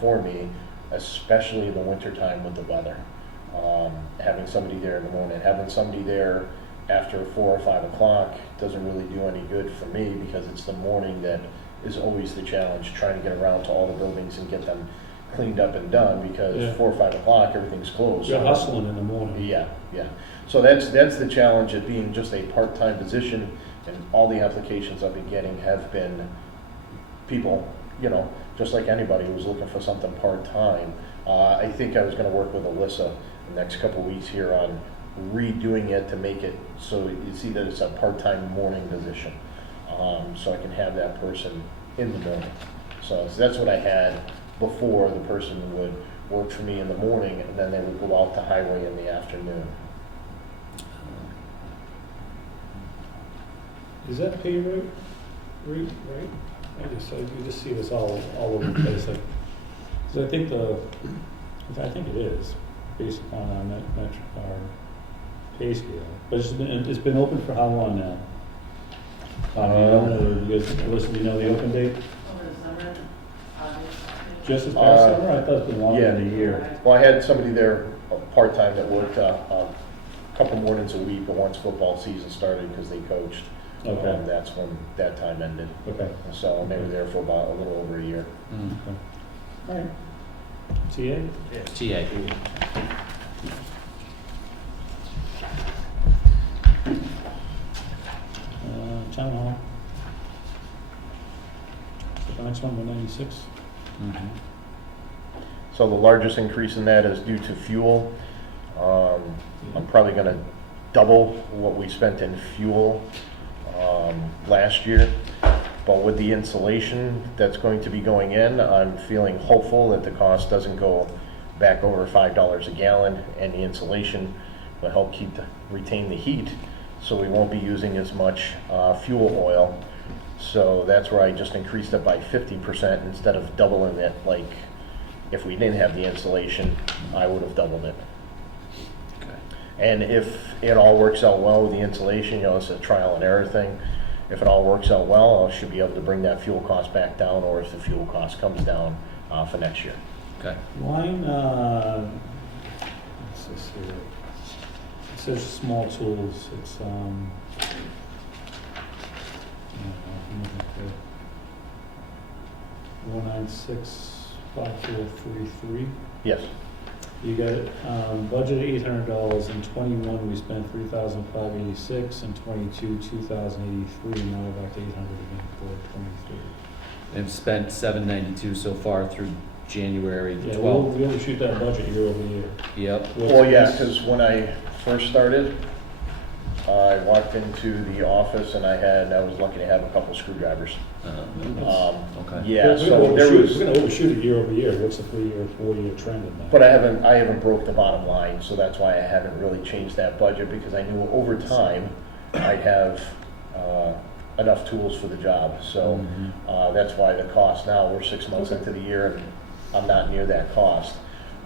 for me, especially in the wintertime with the weather. Having somebody there in the morning, having somebody there after 4 or 5 o'clock doesn't really do any good for me, because it's the morning that is always the challenge, trying to get around to all the buildings and get them cleaned up and done, because Yeah. 4 or 5 o'clock, everything's closed. You're hustling in the morning. Yeah, yeah. So that's the challenge of being just a part-time position, and all the applications I've been getting have been people, just like anybody who's looking for something part-time. I think I was gonna work with Alyssa the next couple weeks here on redoing it to make it so you see that it's a part-time morning position. So I can have that person in the morning. So that's what I had before. The person would work for me in the morning, and then they would go out to highway in the afternoon. Is that pay rate, right? You just see this all over the place, like, because I think it is, based upon our pay scale. But it's been open for how long now? Alyssa, do you know the open date? Over the summer, August. Just this past summer? I thought it's been longer than a year. Well, I had somebody there part-time that worked a couple mornings a week, but once football season started, because they coached, Okay. that's when that time ended. Okay. So they were there for about a little over a year. All right. TA? TA. Town hall. The next one, 196. So the largest increase in that is due to fuel. I'm probably gonna double what we spent in fuel last year. But with the insulation that's going to be going in, I'm feeling hopeful that the cost doesn't go back over $5 a gallon, and the insulation will help retain the heat, so we won't be using as much fuel oil. So that's where I just increased it by 50% instead of doubling it. Like, if we didn't have the insulation, I would have doubled it. Okay. And if it all works out well with the insulation, you know, it's a trial and error thing. If it all works out well, I should be able to bring that fuel cost back down, or if the fuel cost comes down for next year. Okay. Line, what's this here? It says small tools, it's, I don't know, I'm looking at the 1965433. Yes. You got it, budget $800, in 21 we spent 3,586, and 22 2,083, now we're back to 800 again for 23. And spent 792 so far through January Yeah, 12th. we overshoot that budget year over year. Yep. Well, yeah, because when I first started, I walked into the office and I was lucky to have a couple screwdrivers. Okay. Yeah, so there was, We're gonna overshoot it year over year, what's the 3-year, 4-year trend in that? but I haven't broke the bottom line, so that's why I haven't really changed that budget, because I knew over time I'd have enough tools for the job. So that's why the cost now, we're 6 months into the year and I'm not near that cost.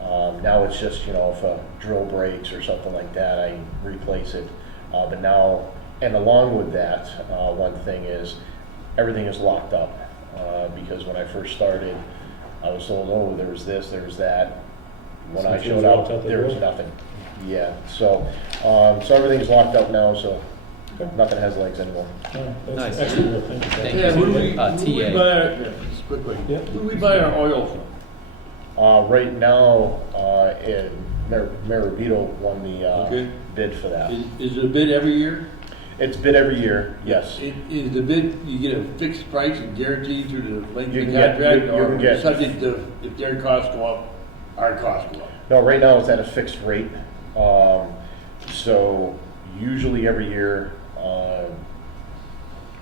Now it's just, you know, if a drill breaks or something like that, I replace it. But now, and along with that, one thing is everything is locked up. Because when I first started, I was told, oh, there was this, there was that. When I showed up, there was nothing. Yeah, so everything's locked up now, so nothing has legs anymore. That's Nice. excellent work, thank you. Thank Yeah, you. who do we TA. buy our, just quickly, Yeah. who do we buy our oil from? Right now, Marabito won the Okay. bid for that. Is it a bid every year? It's bid every year, yes. Is the bid, you get a fixed price and guaranteed through the length You of can the get- contract, you or can get- subject to, if their costs go up, our costs go up? No, right now it's at a fixed rate. So usually every year,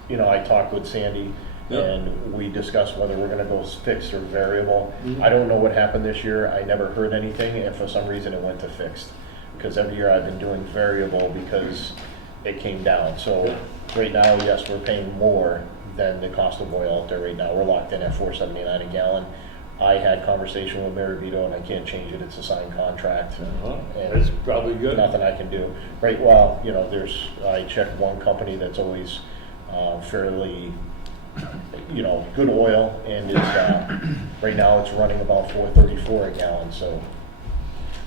you know, I talk with Sandy Yep. and we discuss whether we're gonna go fixed or variable. Mhm. I don't know what happened this year. I never heard anything, and for some reason it went to fixed. Because every year I've been doing variable because it came down. So right now, yes, we're paying more than the cost of oil out there right now. We're locked in at $4.79 a gallon. I had conversation with Marabito and I can't change it. It's a signed contract. And That's probably good. nothing I can do. Right, well, you know, I checked one company that's always fairly, you know, good oil, and it's, right now it's running about $4.34 a gallon, so.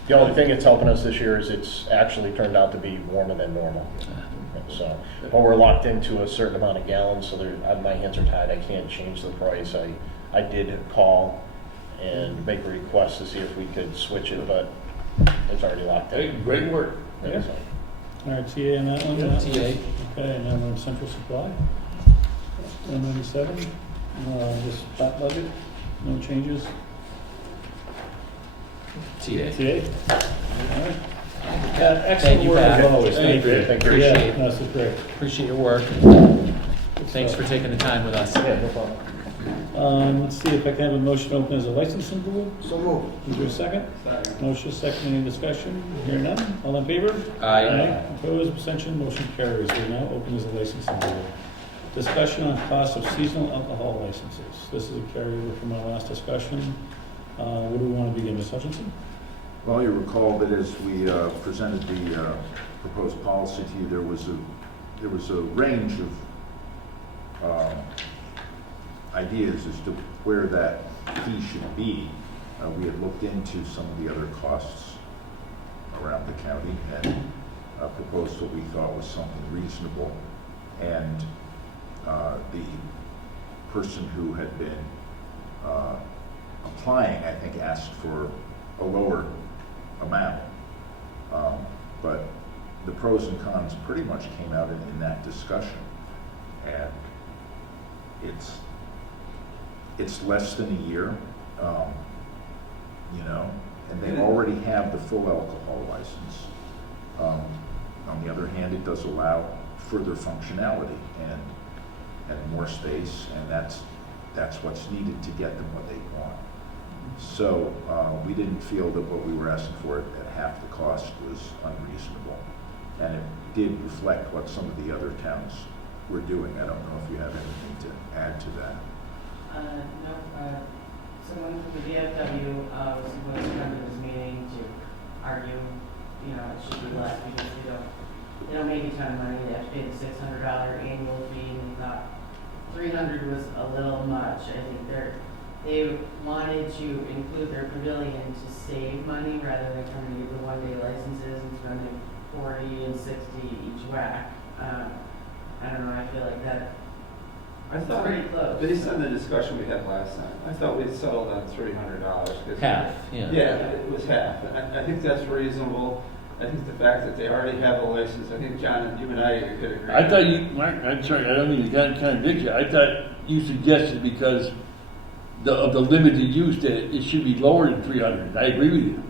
The only thing that's helping us this year is it's actually turned out to be warmer than normal. So, but we're locked into a certain amount of gallons, so my hands are tied. I can't change the price. I did call and make a request to see if we could switch it, but it's already locked Hey, in. great work. Yeah. All right, TA on that one? Yeah, That TA. was- Okay, now we're on central supply. 197, just flat budget, no changes. TA. TA? All right. Thank Excellent you, work as Pat. always, thank you. Thank you. Yeah, Appreciate it. no, this is great. Appreciate your work. Good Thanks stuff. for taking the time with us. Yeah, no problem. Let's see if I can have a motion to open as a licensing board. So moved. Is there a second? Motion second, any discussion? Hear none, all in favor? Aye. Opposed, abstention, motion carries. We now open as a licensing board. Discussion on cost of seasonal alcohol licenses. This is a carryover from our last discussion. Where do we want to begin, Ms. Hutchinson? Well, you recall that as we presented the proposed policy to you, there was a range of ideas as to where that fee should be. We had looked into some of the other costs around the county and proposed what we thought was something reasonable. And the person who had been applying, I think, asked for a lower amount. But the pros and cons pretty much came out in that discussion. And it's less than a year, you know, and they already have the full alcohol license. On the other hand, it does allow further functionality and more space, and that's what's needed to get them what they want. So we didn't feel that what we were asking for at half the cost was unreasonable. And it did reflect what some of the other towns were doing. I don't know if you have anything to add to that. No, someone from the VFW was supposed to come to this meeting to argue, you know, it should be less because they don't make a ton of money. They have to pay the $600 annual fee, and they thought $300 was a little much. I think they wanted to include their pavilion to save money rather than coming to get the one-day licenses and spending 40 and 60 each whack. I don't know, I feel like that. I thought, pretty close. based on the discussion we had last time, I thought we settled on $300. Half, yeah. Yeah, it was half, and I think that's reasonable. I think the fact that they already have a license, I think, John, you and I could agree. I thought you, Mark, I'm sorry, I don't mean to contradict you. I thought you suggested because of the limited use that it should be lower than 300. I agree with you.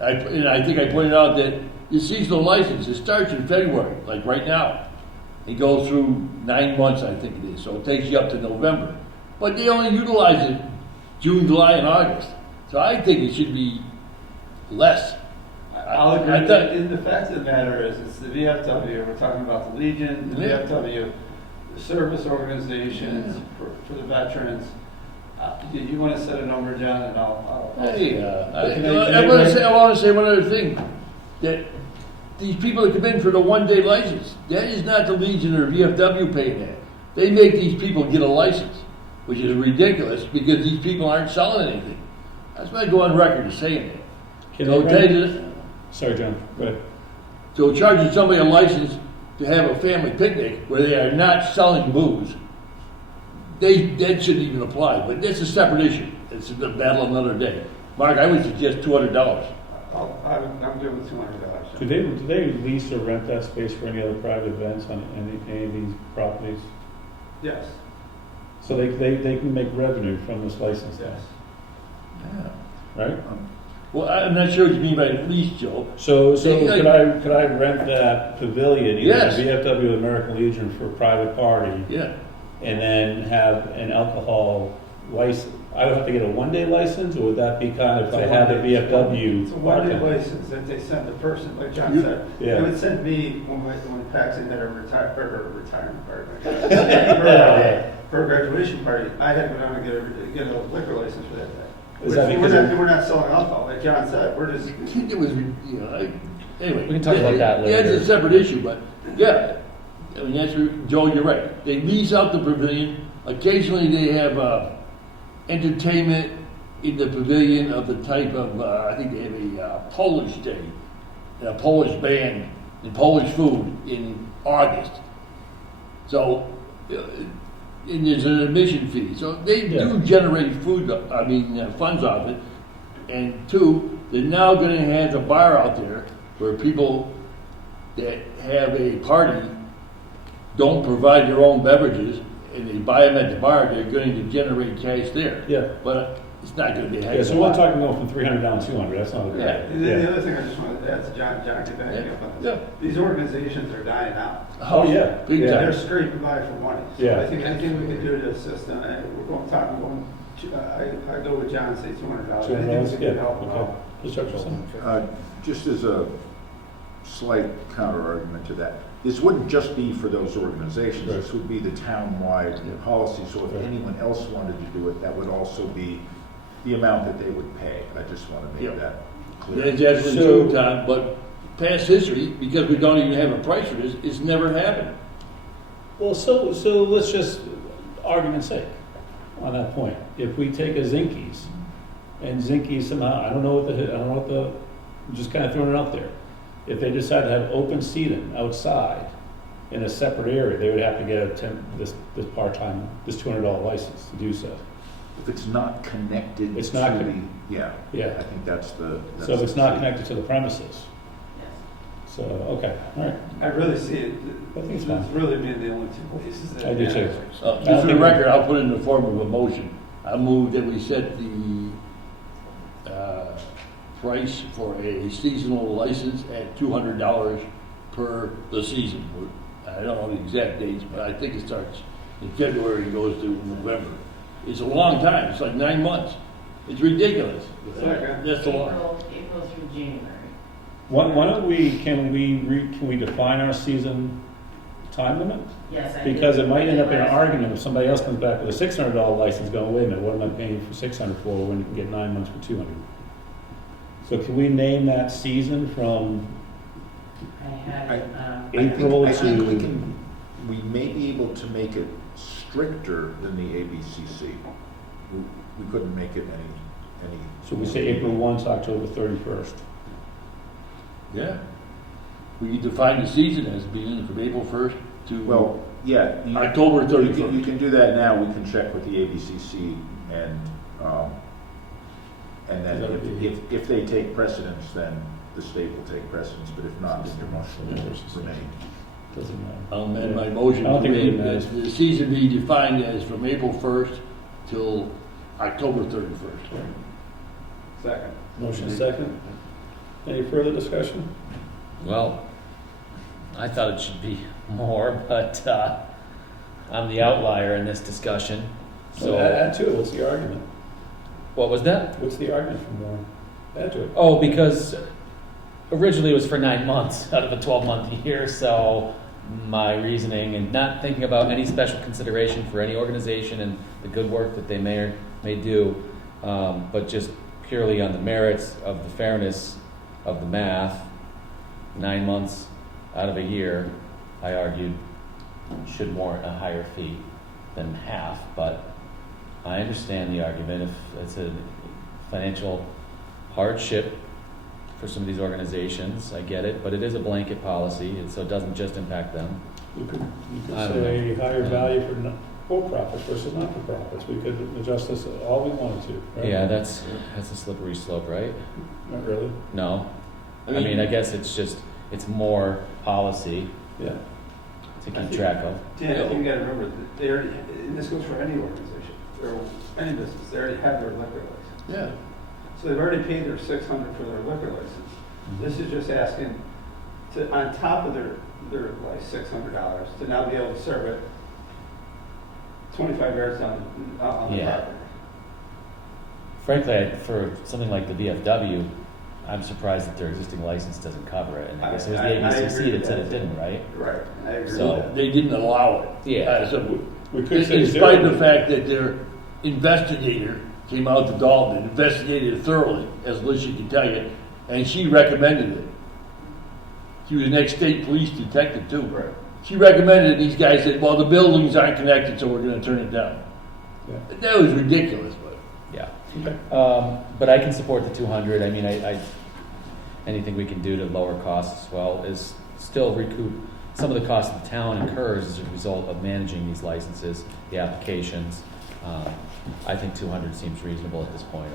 And I think I pointed out that the seasonal license, it starts in February, like right now. It goes through 9 months, I think it is, so it takes you up to November. But they only utilize it June, July, and August. So I think it should be less. I'll agree. I thought- And the fact of the matter is, it's the VFW, we're talking about the Legion, the Yeah. VFW, the service organizations for the veterans. You want to set a number, John, and I'll. Hey, I I want to say one other thing, that these people that come in for the one-day license, that is not the Legion or VFW paying that. They make these people get a license, which is ridiculous because these people aren't selling anything. That's why I go on record as saying that. Can So they they rent- just- Sorry, John, go ahead. So charging somebody a license to have a family picnic where they are not selling booze, that shouldn't even apply, but that's a separate issue. It's a battle another day. Mark, I would suggest $200. I'm good with $200. Do they lease or rent that space for any other private events on any of these properties? Yes, So they can make revenue from this license, yes. right? Well, I'm not sure what you mean by lease, Joe. So Yeah. could I rent that pavilion, either Yes. the VFW or American Legion for a private party, Yeah. and then have an alcohol license? I would have to get a one-day license, or would that be kind of, if I have a VFW? It's a one-day bartender? license that they send the person, like John You- said. Yeah. They would send me when Paxton had a retirement party. Yeah. For a graduation party, I had to go down and get a liquor license for that day. Is that because We're not selling alcohol, like John said, we're just. It was, anyway. We can talk about that Yeah, later. it's a separate issue, but, yeah. I mean, that's, Joe, you're right. They lease out the pavilion. Occasionally, they have, entertainment in the pavilion of the type of, I think they have a Polish day, and a Polish band, and Polish food in August. So, and there's an admission fee. So they do generate funds off it. And two, they're now gonna have a bar out there where people that have a party don't provide their own beverages, and they buy them at the bar, they're going to generate cash there. Yeah. But it's not gonna be a heck Yeah, of so a we're lot. talking going from 300 down to 200, that's not a Yeah. bad. The other thing I just wanted to add to John, get back up on Yeah. this. These organizations are dying out. Oh, yeah. Big Yeah. They're time. scraping by for money. So Yeah. I think anything we can do to assist them, I go with John, say $200. Anything we $200, can yeah, help them okay. out. Let's check for some. Just as a slight counter-argument to that, this wouldn't just be for those organizations, Right. this would be the town-wide policy, so if Right. anyone else wanted to do it, that would also be the amount that they would pay. I just want to Yeah. make that clear. That's absolutely So- true, Tom, but past history, because we don't even have a price for this, it's never happened. Well, so let's just, argument's sake, on that point, if we take a Zinkies, and Zinkies somehow, I don't know what the, I'm just kind of throwing it out there. If they decide to have open seating outside in a separate area, they would have to get this part-time, this $200 license to do so. If it's not connected It's to not the, con- yeah, Yeah, I think that's the. so if it's the not key. connected to the premises, Yes. so, okay, all right. I really see it, I think it's it's fine. really being the only two places that. I do too. Just for the record, I'll put it in the form of a motion. I move that we set the, price for a seasonal license at $200 per the season. I don't know the exact dates, but I think it starts in February and goes to November. It's a long time, it's like 9 months. It's ridiculous. Second. That's the law. April through January. Why don't we, can we define our season time limit? Yes, I. Because it might end up in an Last- argument if somebody else comes back with a $600 license going, wait a minute, what am I paying for 600 for when you can get 9 months for 200? So can we name that season from I had it, April I think we to, can, we may be able to make it stricter than the ABCC. We couldn't make it any. so we say April 1 to October 31st? Yeah. We define the season as being from April 1st to Well, yeah. October You 31st. can do that now, we can check with the ABCC and then if they take precedence, then the state will take precedence, but if not, then your motion will remain. Doesn't matter. I'll amend my motion I don't to think it make matters. the season be defined as from April 1st till October 31st. Second. Motion second. Any further discussion? Well, I thought it should be more, but I'm the outlier in this discussion. So add to it, what's the argument? What was that? What's the argument for more? Add to it. Oh, because originally it was for 9 months out of a 12-month year, so my reasoning and not thinking about any special consideration for any organization and the good work that they may do, but just purely on the merits of the fairness of the math, 9 months out of a year, I argued, should warrant a higher fee than half, but I understand the argument if it's a financial hardship for some of these organizations, I get it, but it is a blanket policy, and so it doesn't just impact them. You could I don't say know. higher value for profits versus not for profits. We could adjust this all we wanted to, right? Yeah, that's a slippery slope, right? Not really? No. I mean, I guess it's more policy Yeah. to keep track of. Dan, I think you gotta remember, that they already, and this goes for any organization, or any business, they already have their liquor license. Yeah. So they've already paid their $600 for their liquor license. This is just asking to, on top of their like $600, to now be able to serve it 25 yards down on the Yeah. property. Frankly, for something like the VFW, I'm surprised that their existing license doesn't cover it, and I guess it was the I ABCC agree that with said that, it didn't, right? Right, I agree with So- that. They didn't allow it. Yeah. So, We could say in spite of zero. the fact that their investigator came out to Dalton and investigated it thoroughly, as Alicia can tell you, and she recommended it. She was an ex-state police detective too. Right. She recommended it, these guys said, well, the buildings aren't connected, so we're gonna turn it down. Yeah. That was ridiculous, but. Yeah. Okay. But I can support the 200. I mean, I anything we can do to lower costs as well is still recoup some of the costs the town incurs as a result of managing these licenses, the applications. I think 200 seems reasonable at this point.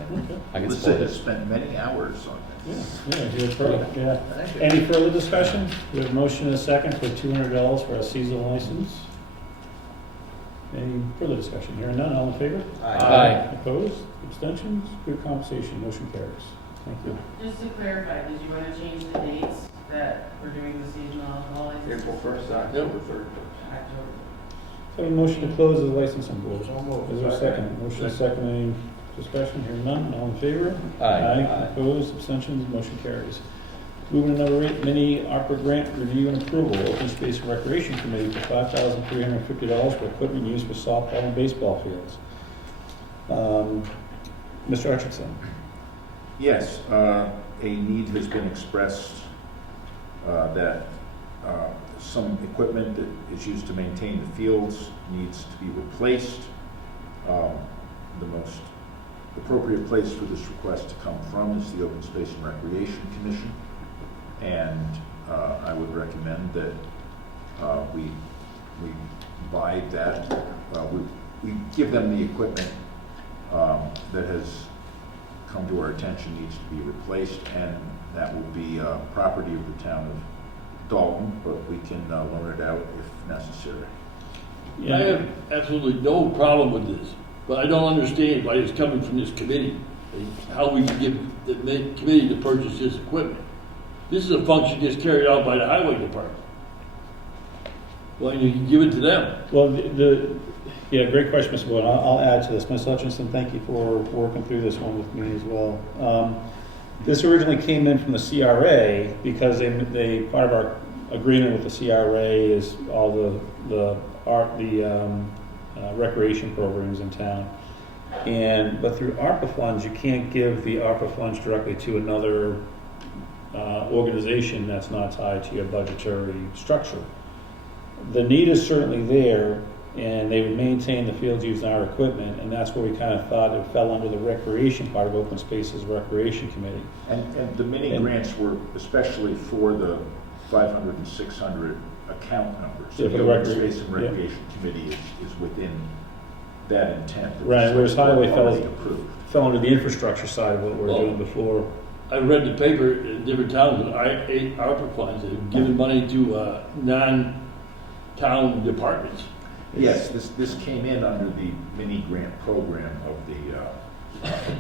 I can Melissa support has it. spent many hours on Yeah, this. yeah, you're perfect, yeah. Any further discussion? We have a motion and a second for $200 for a seasonal license. Any further discussion? Hearing none, all in favor? Aye. Opposed? Abstentions? Good compensation, motion carries. Thank you. Just to clarify, did you want to change the dates that we're doing the seasonal alcohol license? April 1st, October 3rd. October. So a motion to close the licensing board. So moved. Is there a second? Motion second, any discussion? Hearing none, all in favor? Aye. Opposed, abstentions, motion carries. Moving to number 8, mini ARPA grant review and approval, Open Space and Recreation Committee for $5,350 for equipment used for softball and baseball fields. Mr. Hutchinson. Yes, a need has been expressed that some equipment that is used to maintain the fields needs to be replaced. The most appropriate place for this request to come from is the Open Space and Recreation Commission. And I would recommend that we buy that, we give them the equipment that has come to our attention needs to be replaced, and that will be property of the town of Dalton, but we can loan it out if necessary. I have absolutely no problem with this, but I don't understand why it's coming from this committee, how we can give the committee to purchase this equipment. This is a function just carried out by the highway department. Well, you can give it to them. Well, yeah, great question, Mr. Boyd. I'll add to this. Ms. Hutchinson, thank you for working through this one with me as well. This originally came in from the CRA because they part of our agreement with the CRA is all the recreation programs in town. But through ARPA funds, you can't give the ARPA funds directly to another organization that's not tied to your budgetary structure. The need is certainly there, and they would maintain the fields using our equipment, and that's where we kind of thought it fell under the recreation part of Open Spaces Recreation Committee. And the mini grants were especially for the 500 and 600 account numbers. Yeah, for the Open Space and Recreation Committee is within that intent. Right, whereas Highway Already approved. fell under the infrastructure side of what we were doing before. I read the paper in different towns, with ARPA funds, they've given money to non-town departments. Yes, this came in under the mini grant program of the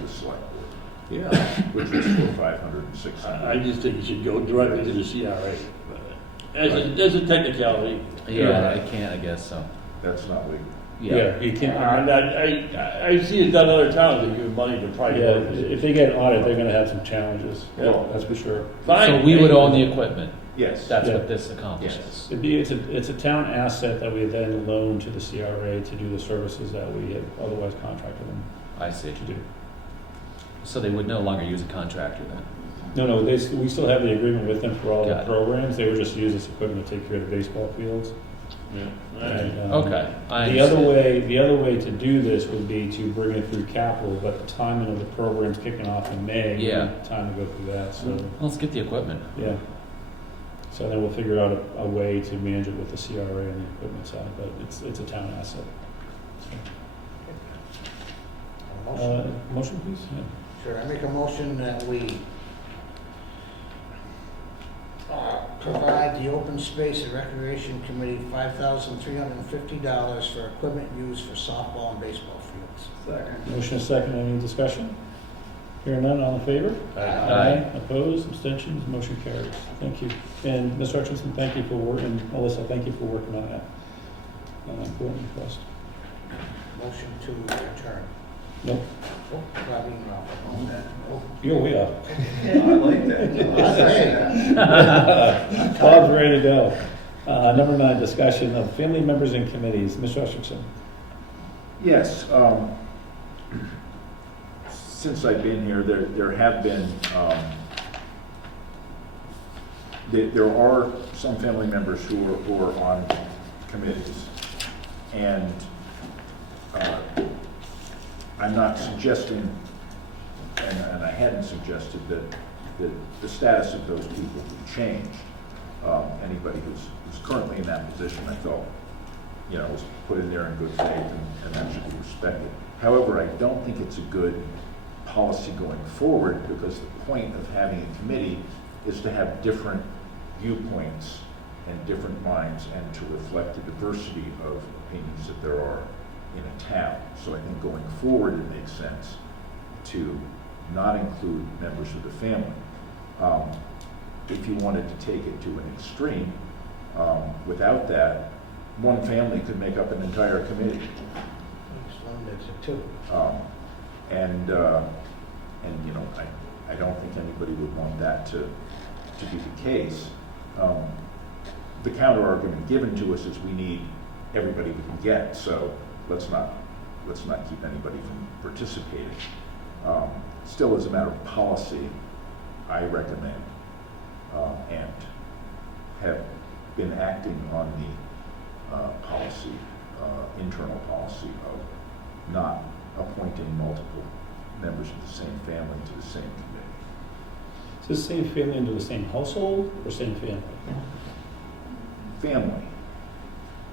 select board, Yeah. which was for 500 and 600. I just think it should go directly to the CRA. As a technicality. Yeah, I can't, I guess, so. That's not legal. Yeah, you can't. And I see it done in other towns, they give money to private Yeah, organizations. if they get audited, they're gonna have some challenges. Yeah. That's for sure. Fine. So we would own the equipment. Yes. That's Yeah. what this accomplishes. It's a town asset that we then loan to the CRA to do the services that we have otherwise contracted them I see. to do. So they would no longer use a contractor then? No, we still have the agreement with them for all the Got it. programs. They were just use this equipment to take care of the baseball fields. Yeah. And, Okay, I The other understand. way to do this would be to bring it through capital, but the timing of the program's kicking off in May. Yeah. Time to go through that, so, Let's get the equipment. yeah. So then we'll figure out a way to manage it with the CRA and the equipment side, but it's a town asset. Motion, please? Yeah. Sure, I make a motion that we provide the Open Space and Recreation Committee $5,350 for equipment used for softball and baseball fields. Second. Motion is second, any discussion? Hearing none, all in favor? Aye. Opposed, abstentions, motion carries. Thank you. And Mr. Hutchinson, thank you for working, Alyssa, thank you for working on that. Important request. Motion to adjourn. Nope, Oh, I mean, oh. you're way off. I like that. Bob's ready to go. Number 9, discussion of family members and committees. Mr. Hutchinson. Yes, since I've been here, there have been, there are some family members who are on committees. And I'm not suggesting, and I hadn't suggested that the status of those people would change. Anybody who's currently in that position, I felt, was put in there in good faith, and that should be respected. However, I don't think it's a good policy going forward, because the point of having a committee is to have different viewpoints and different minds, and to reflect the diversity of opinions that there are in a town. So I think going forward, it makes sense to not include members of the family. If you wanted to take it to an extreme, without that, one family could make up an entire committee. It's limited to 2. I don't think anybody would want that to be the case. The counter argument given to us is we need everybody we can get, so let's not keep anybody from participating. Still, as a matter of policy, I recommend and have been acting on the policy, internal policy of not appointing multiple members of the same family to the same committee. Is this same family into the same household or same family? Family.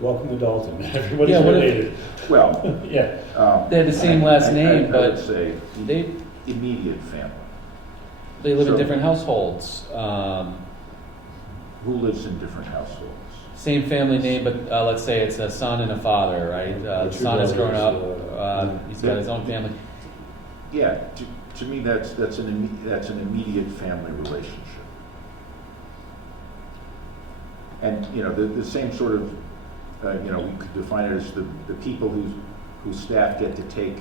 Welcome to Dalton. Everybody's Yeah, what if- related. Well, Yeah. They had the same last name, I but would say they immediate family. live in So- different households. Who lives in different households? Same family name, but let's say it's a son and a father, right? The Two son has grown brothers, up, he's got his own family. Yeah, to me, that's an immediate family relationship. And, the same sort of we could define it as the people whose staff get to take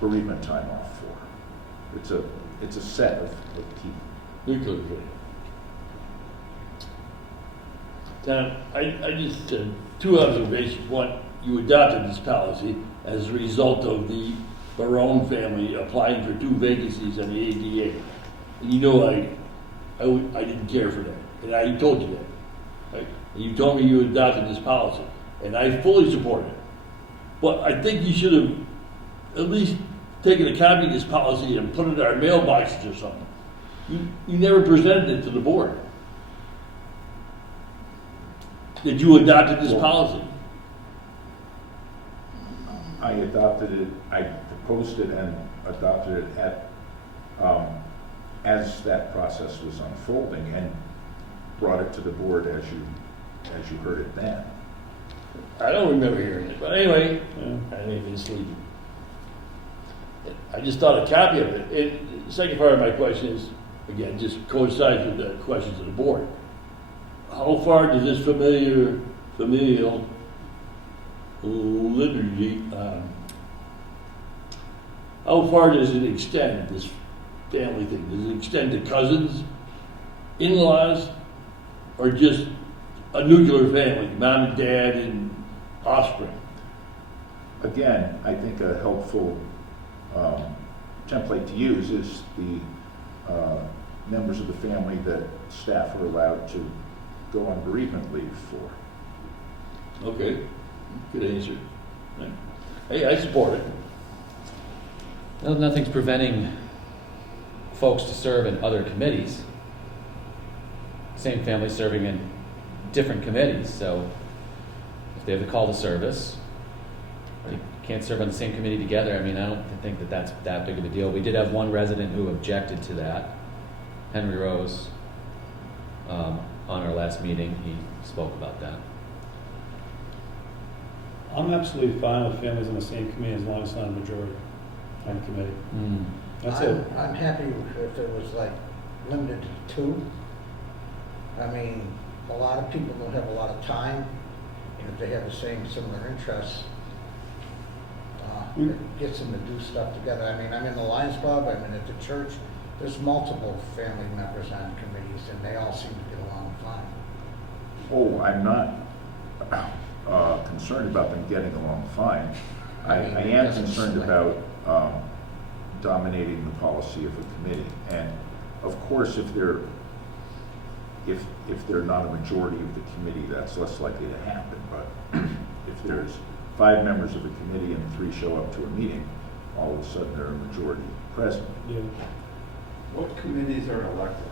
bereavement time off for. It's a set of people. Nuclear. Tom, I just, two observations. One, you adopted this policy as a result of the Barone family applying for 2 vacancies on the ADA. And you know I didn't care for that, and I told you that. Right? And you told me you adopted this policy, and I fully support it. But I think you should have at least taken a copy of this policy and put it in our mailboxes or something. You never presented it to the board. That you adopted this policy. I adopted it, I proposed it and adopted it at, as that process was unfolding, and brought it to the board as you heard it then. I don't remember hearing it, but anyway, I may have been sleeping. I just thought a copy of it. And the second part of my question is, again, just coincides with the questions of the board. How far does this familial liturgy, how far does it extend, this family thing? Does it extend to cousins, in-laws, or just a nuclear family, mom and dad and offspring? Again, I think a helpful template to use is the members of the family that staff are allowed to go on bereavement leave for. Okay, good answer. Hey, I support it. No, nothing's preventing folks to serve in other committees. Same family serving in different committees, so if they have the call to service, they can't serve on the same committee together. I mean, I don't think that that's that big of a deal. We did have one resident who objected to that, Henry Rose, on our last meeting. He spoke about that. I'm absolutely fine with families on the same committee as long as it's not a majority on the committee. That's it. I'm happy if it was like limited to 2. I mean, a lot of people don't have a lot of time, and if they have the same similar interests, it gets them to do stuff together. I mean, I'm in the Lions Club, I'm in at the church. There's multiple family members on committees, and they all seem to get along fine. Oh, I'm not concerned about them getting along fine. I am concerned about dominating the policy of a committee. And of course, if they're not a majority of the committee, that's less likely to happen. But if there's 5 members of a committee and 3 show up to a meeting, all of a sudden they're a majority present. Yeah. What committees are elected?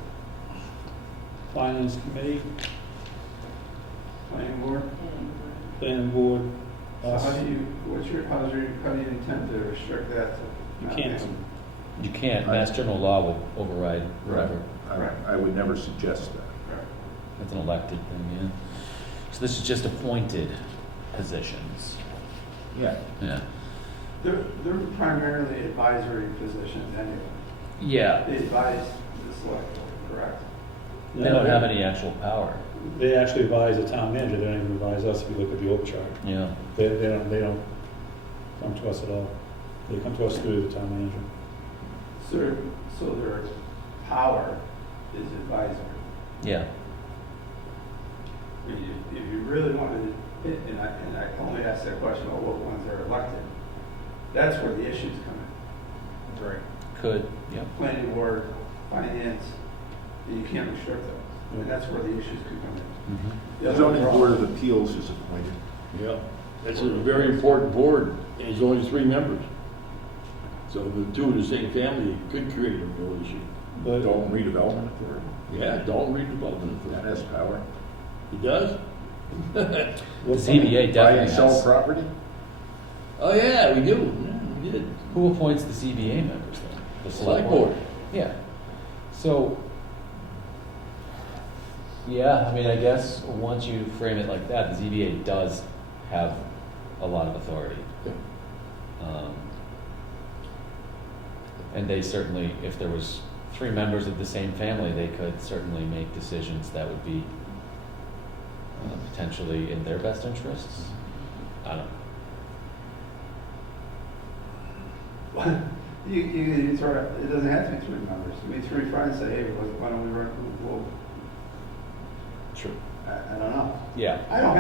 Finance committee, Planning board? planning board. So how do you intend to restrict that to? You can't. You can't. Mass General Law would override whatever. I would never suggest that. That's an elected thing, yeah. So this is just appointed positions. Yeah. Yeah. They're primarily advisory positions anyway. Yeah. They advise the select board, correct? They don't have any actual power. They actually advise the town manager. They don't even advise us if you look at the org chart. Yeah. They don't come to us at all. They come to us through the town manager. So their power is advisory. Yeah. If you really wanted to, and I only asked that question about what ones are elected, that's where the issues come in. Right. Could, yeah. Planning board, finance, you can't restrict those. And that's where the issues could come in. Mm-hmm. The zoning board of appeals is appointed. Yeah. That's a very important board, and it's only 3 members. So the 2 of the same family could create a real issue. But Dalton Redevelopment Authority. Yeah, Dalton Redevelopment That Authority. has power. He does? The ZBA Buy definitely and sell has. property? Oh, yeah, we do. Yeah, we did. Who appoints the ZBA members then? The Select board. Yeah. So, yeah, I mean, I guess once you frame it like that, the ZBA does have a lot of authority. And they certainly, if there was 3 members of the same family, they could certainly make decisions that would be potentially in their best interests. I don't know. You throw it, it doesn't have to be 3 members. I mean, 3 friends say, hey, why don't we work, well, True. I don't know. Yeah. I don't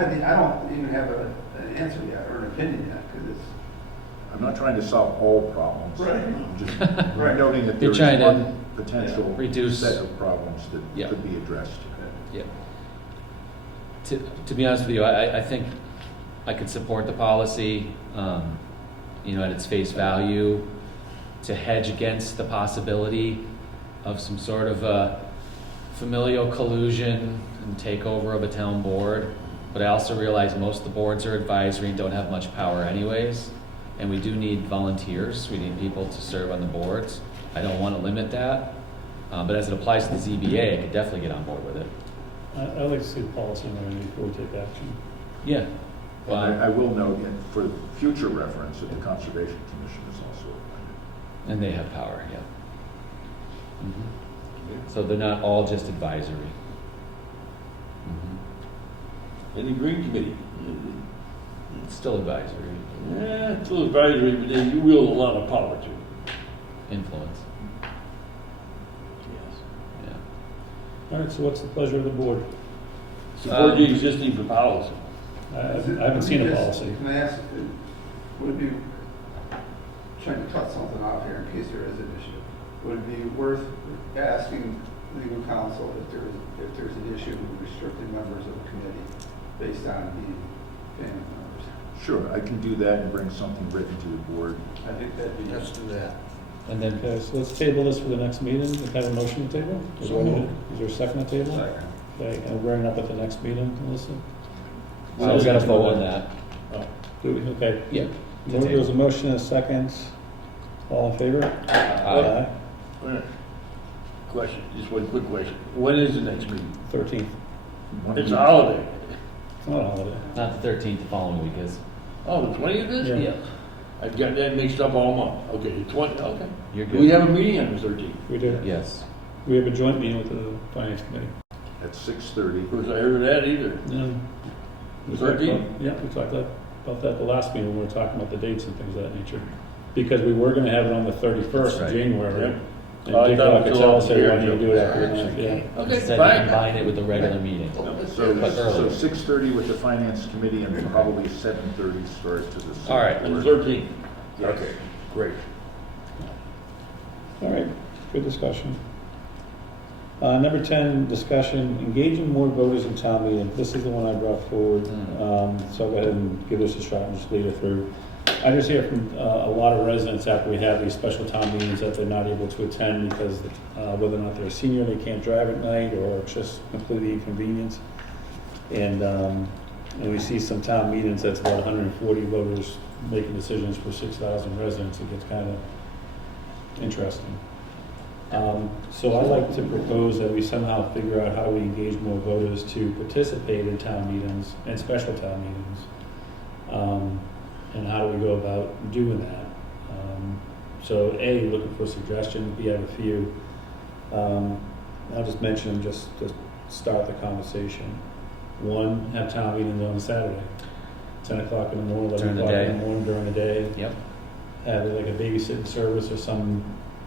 even have an answer yet or an opinion yet, because it's. I'm not trying to solve all problems. Right. I'm just Right. noting that You're there's trying to one potential reduce- set of problems that Yeah. could be addressed. Yeah. To be honest with you, I think I could support the policy, at its face value, to hedge against the possibility of some sort of a familial collusion and takeover of a town board. But I also realize most of the boards are advisory and don't have much power anyways. And we do need volunteers. We need people to serve on the boards. I don't want to limit that. But as it applies to the ZBA, I could definitely get on board with it. I'd like to see the policy before we take action. Yeah. And I will note, for future reference, that the Conservation Commission is also appointed. And they have power, yeah. Mhm. So they're not all just advisory. Mhm. And the Green Committee. It's still advisory, Yeah, it's still advisory, but then you wield a lot of power to. influence, Yes. yeah. All right, so what's the pleasure of the board? Support the existing for policy. I haven't seen a policy. Can I ask, would it be, trying to cut something off here in case there is an issue, would it be worth asking legal counsel if there's an issue with restricting members of the committee based on being family members? Sure, I can do that and bring something written to the board. I think that'd be. Let's do that. And then, okay, so let's table this for the next meeting. We have a motion to table? Is there any- is there a second to table? Second. Okay, and we'll bring it up at the next meeting, Melissa? So we gotta vote on that. Do we, okay. Yeah. There's a motion and a second. All in favor? Aye. Question, just one quick question. When is the next meeting? 13th. It's a holiday. It's not a holiday. Not the 13th, the following week is. Oh, the 20th is? Yeah. I've got that mixed up all month. Okay, the 20th, okay. You're Do we good? have a meeting on the 13th? We do. Yes. We have a joint meeting with the finance committee. At 6:30. Of course, I heard of that either. Yeah. We The talked 13th? about- Yeah, we talked about that the last meeting, when we were talking about the dates and things of that nature. Because we were gonna have it on the 31st of That's right. January. Yeah. And Oh, I Dick thought it was Locatelli said, all why don't you do it after the Actually, ninth? Yeah. Okay, Instead of fine. combine it with the regular meeting. So, But earlier. 6:30 with the Finance Committee and probably 7:30 start to the. All right. On the board. 13th. Yes. Okay, great. All right, good discussion. Number 10, discussion, engaging more voters in town meeting. This is the one I brought forward, so I'll go ahead and give this a shot and just lead it through. I just hear from a lot of residents after we have these special town meetings that they're not able to attend because whether or not they're a senior, they can't drive at night, or it's just completely inconvenient. And we see some town meetings that's about 140 voters making decisions for 6,000 residents. It gets kind of interesting. So I'd like to propose that we somehow figure out how we engage more voters to participate in town meetings and special town meetings. And how do we go about doing that? So A, looking for suggestions, we have a few. I'll just mention them just to start the conversation. One, have town meetings on Saturday, 10 o'clock in the morning, 11 During the o'clock in day. the morning during the day. Yep. Have like a babysitting service or some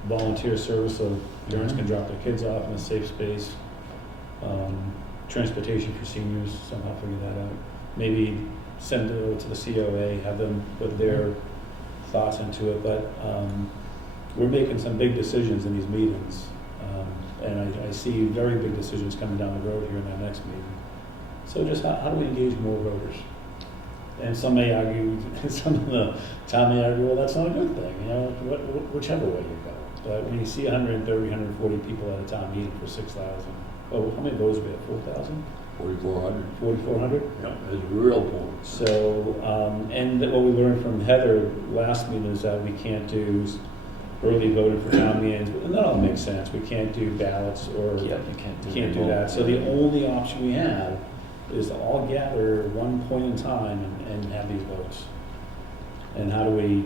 volunteer service so parents can drop their kids off in a safe space. Transportation for seniors, somehow figure that out. Maybe send it over to the COA, have them put their thoughts into it, but we're making some big decisions in these meetings. And I see very big decisions coming down the road here in that next meeting. So just how do we engage more voters? And some may argue, some of the town may argue, well, that's not a good thing, whichever way you go. But when you see 130, 140 people at a town meeting for 6,000, oh, how many votes we have, 4,000? 4,400. 4,400? Yeah, that's a real point. So, and what we learned from Heather last meeting is that we can't do early voting for town meetings, and that all makes sense. We can't do ballots or Yep, you can't do that. So the only option we have is to all gather at one point in time and have these votes. And how do we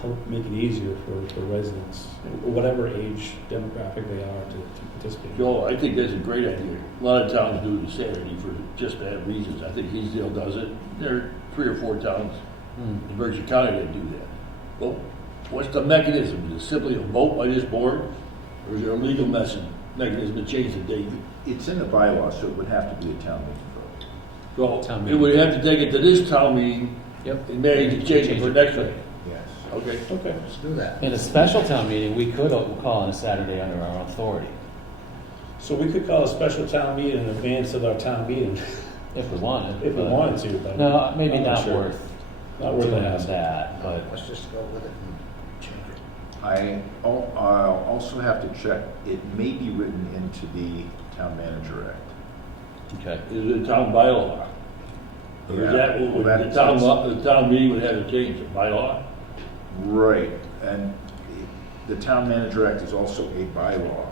help make it easier for residents, whatever age demographic they are, to participate? Joel, I think that's a great idea. A lot of towns do the Saturday for just that reasons. I think Easdale does it. There are 3 or 4 towns in Berkshire County that do that. Well, what's the mechanism? Is it simply a vote by this board? Or is there a legal mechanism to change the date? It's in the bylaws, so it would have to be a town meeting vote. So, Town we meeting. would have to take it to this town meeting Yep. in May to change it for next week. Yes. Okay. Okay. Let's do that. In a special town meeting, we could call on a Saturday under our authority, So we could call a special town meeting in advance of our town meeting, if we wanted. if we but- wanted to, but. No, maybe I'm not sure. worth Not worth the doing hassle. that, but, Let's just go with it and change it. I'll also have to check, it may be written into the Town Manager Act. okay. Is it a town bylaw? Or is Yeah, that what well, would- the town meeting would have to change it by law? Right, and the Town Manager Act is also a bylaw,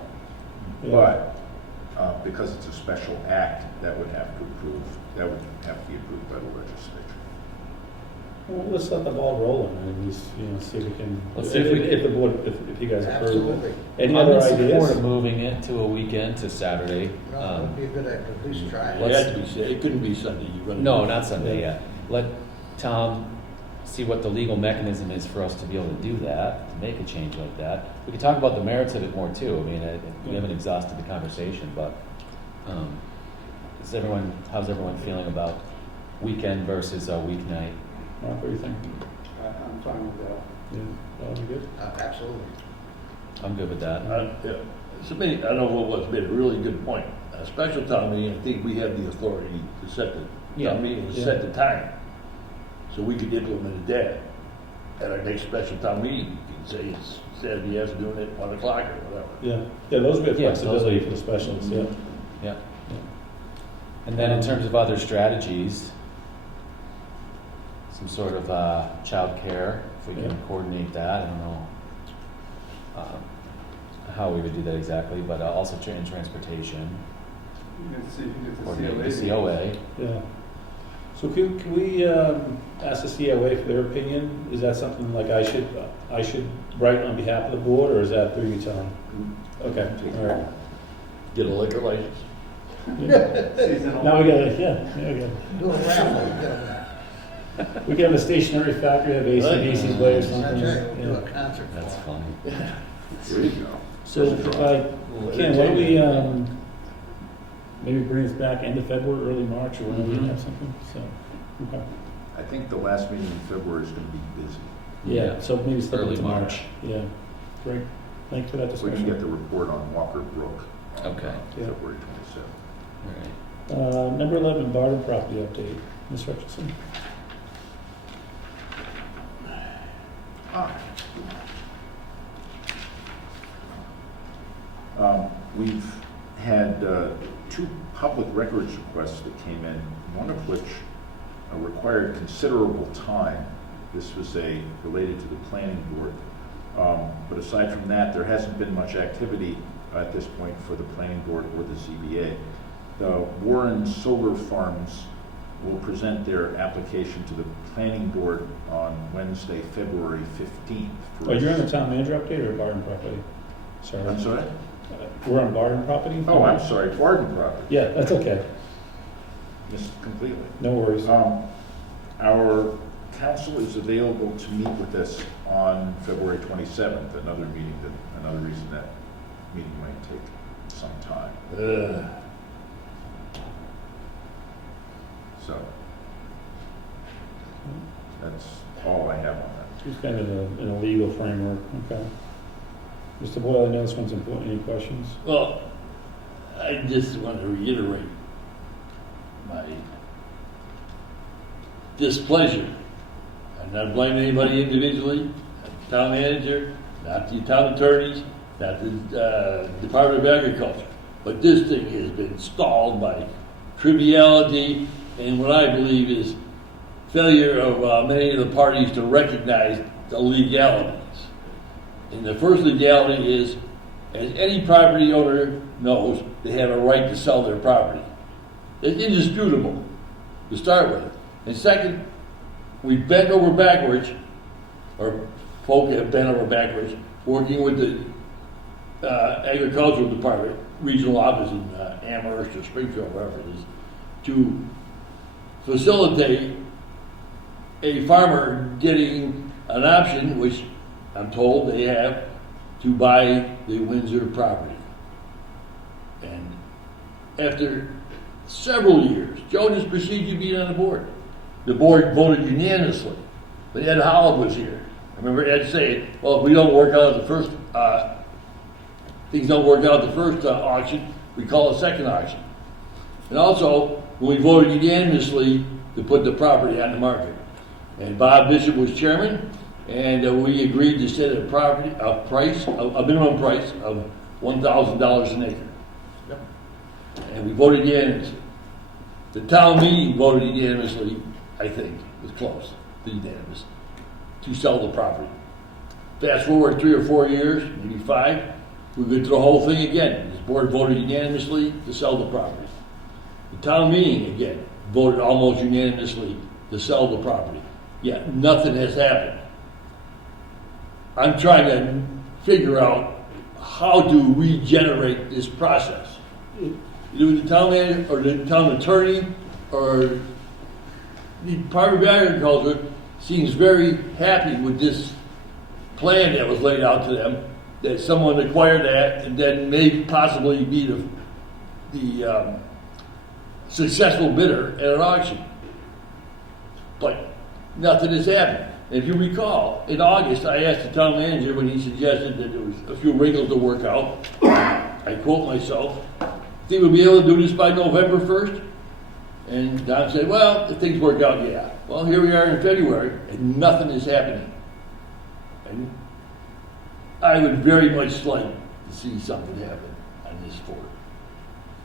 Yeah. but because it's a special act, that would have to be approved by the legislature. Well, let's let the ball roll and just, see if we can, Let's see if we- if the board, if you guys approve. Absolutely. Any I'm other in support ideas? of moving it to a weekend to Saturday. No, it would be a good idea, at least try It it. had to be, it couldn't be Sunday. You run. No, not Sunday yet. Let Tom see what the legal mechanism is for us to be able to do that, to make a change like that. We could talk about the merits of it more too. I mean, we haven't exhausted the conversation, but how's everyone feeling about weekend versus a weeknight? Mark, what do you think? I'm fine with that. Yeah, that'll be good. Absolutely. I'm good with that. Yeah. Somebody, I don't know what was made a really good point. A special town meeting, I think we have the authority to set the Yeah. town meeting, to set the time. So we could implement that at our next special town meeting. You can say it's Saturday afternoon at 1 o'clock or whatever. Yeah, those would be Yeah, flexibility those- for the specials, yeah. Yeah. And then in terms of other strategies, some sort of childcare, if we can Yeah. coordinate that. I don't know how we would do that exactly, but also in transportation, You can see, you get the coordinate the COA. COA. Yeah. So can we ask the COA for their opinion? Is that something like I should write on behalf of the board, or is that through you, Tom? Okay, all right. Get a liquor license. Seasonal. Now we got, yeah, Do a raffle, get them there. we can have a stationary factory, have AC/DC play or That's something. right, we'll do a Yeah. concert for That's them. funny. There you go. So, Ken, why don't we, maybe bring us back end of February, early March, or whenever we Mhm. have something, so, okay. I think the last meeting in February is going to be busy. Yeah, so maybe start Early with March. March, yeah, great, thanks for that We can get discussion. the report on Walker Brook on Okay. Yeah. February 27th. All right. Number 11, Barton property update, Ms. Hutchinson. We've had 2 public records requests that came in, one of which required considerable time. This was related to the planning board. But aside from that, there hasn't been much activity at this point for the planning board or the ZBA. The Warren Solar Farms will present their application to the planning board on Wednesday, February 15th. Oh, you're on the town manager update or Barton property? Sorry. I'm sorry? We're on Barton property? Oh, I'm sorry, Warden property. Yeah, that's okay, Missed completely. no worries. Our council is available to meet with us on February 27th, another reason that meeting might take some time. So, that's all I have on that. It's kind of in a legal framework, okay. Mr. Boyle, I know this one's important, any questions? Well, I just want to reiterate my displeasure. I'm not blaming anybody individually, not the town manager, not the town attorneys, not the Department of Agriculture. But this thing has been stalled by triviality and what I believe is failure of many of the parties to recognize the legalities. And the first legality is, as any property owner knows, they have a right to sell their property. It's indisputable, to start with. And second, we bent over backwards, or folk have bent over backwards, working with the agricultural department, regional office in Amherst or Springfield, wherever it is, to facilitate a farmer getting an option, which I'm told they have, to buy the Windsor property. And after several years, Joe just proceeded to be on the board voted unanimously. But Ed Howell was here. I remember Ed saying, well, if we don't work out the first, things don't work out the first auction, we call a second auction. And also, when we voted unanimously to put the property on the market. And Bob Bishop was chairman, and we agreed to set a minimum price of $1,000 an acre. Yep. And we voted unanimously. The town meeting voted unanimously, I think, it was close, to unanimous, to sell the property. Fast forward 3 or 4 years, maybe 5, we go through the whole thing again. This board voted unanimously to sell the property. The town meeting, again, voted almost unanimously to sell the property. Yet nothing has happened. I'm trying to figure out how to regenerate this process. Either the town manager or the town attorney or the Department of Agriculture seems very happy with this plan that was laid out to them, that someone acquired that and then may possibly be the successful bidder at an auction. But nothing has happened. And if you recall, in August, I asked the town manager when he suggested that there was a few wrinkles to work out, I quote myself, think we'll be able to do this by November 1st? And Don said, well, if things work out, yeah. Well, here we are in February, and nothing is happening. And I would very much like to see something happen on this board.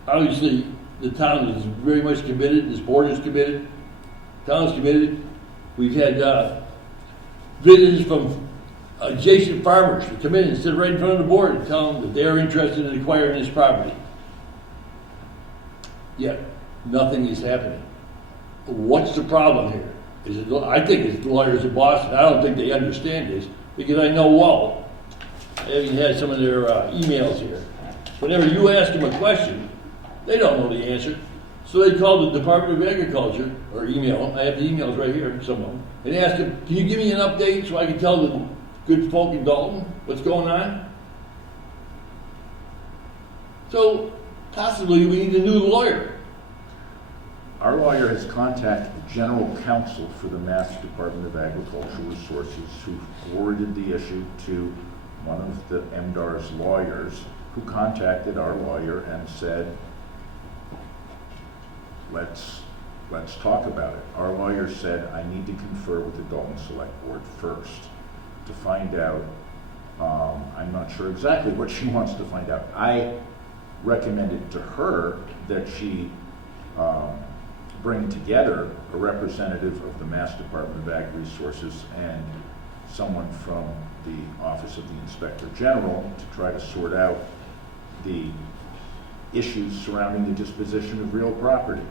Obviously, the town is very much committed, this board is committed, the town is committed. We've had visitors from adjacent farmers to come in and sit right in front of the board and tell them that they're interested in acquiring this property. Yet, nothing is happening. What's the problem here? Is it, I think it's the lawyers in Boston. I don't think they understand this, because I know well, having had some of their emails here, whenever you ask them a question, they don't know the answer. So they called the Department of Agriculture, or email them, I have the emails right here, some of them, and asked them, can you give me an update so I can tell the good folk in Dalton what's going on? So possibly we need a new lawyer. Our lawyer has contacted the general counsel for the Mass Department of Agricultural Resources, who forwarded the issue to one of the MDAR's lawyers, who contacted our lawyer and said, let's talk about it. Our lawyer said, I need to confer with the Dalton Select Board first to find out. I'm not sure exactly what she wants to find out. I recommended to her that she bring together a representative of the Mass Department of Ag Resources and someone from the Office of the Inspector General to try to sort out the issues surrounding the disposition of real property.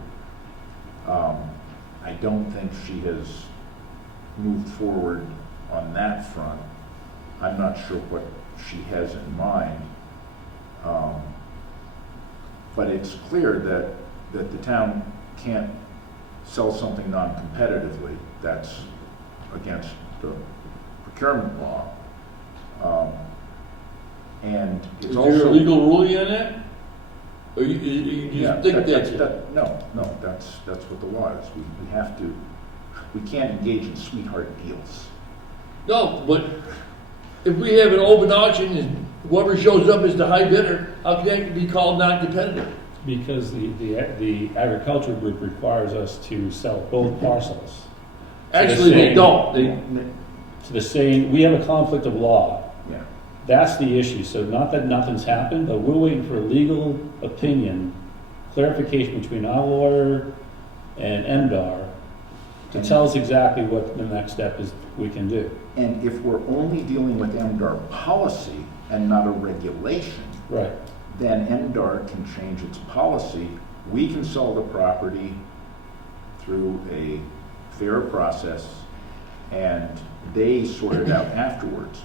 I don't think she has moved forward on that front. I'm not sure what she has in mind. But it's clear that the town can't sell something non-competitively. That's against the procurement law. And it's Is also... there a legal ruling on that? Or you Yeah, think that's that? no, that's what the law is. We can't engage in sweetheart deals. No, but if we have an open auction and whoever shows up is the high bidder, how can that be called non-competitive? Because the agriculture group requires us to sell both parcels. Actually, they don't. To the same, we have a conflict of law. Yeah. That's the issue. So not that nothing's happened, but we're waiting for a legal opinion, clarification between our lawyer and MDAR to tell us exactly what the next step is we can do. And if we're only dealing with MDAR policy and not a regulation, Right. then MDAR can change its policy. We can sell the property through a fair process and they sorted out afterwards.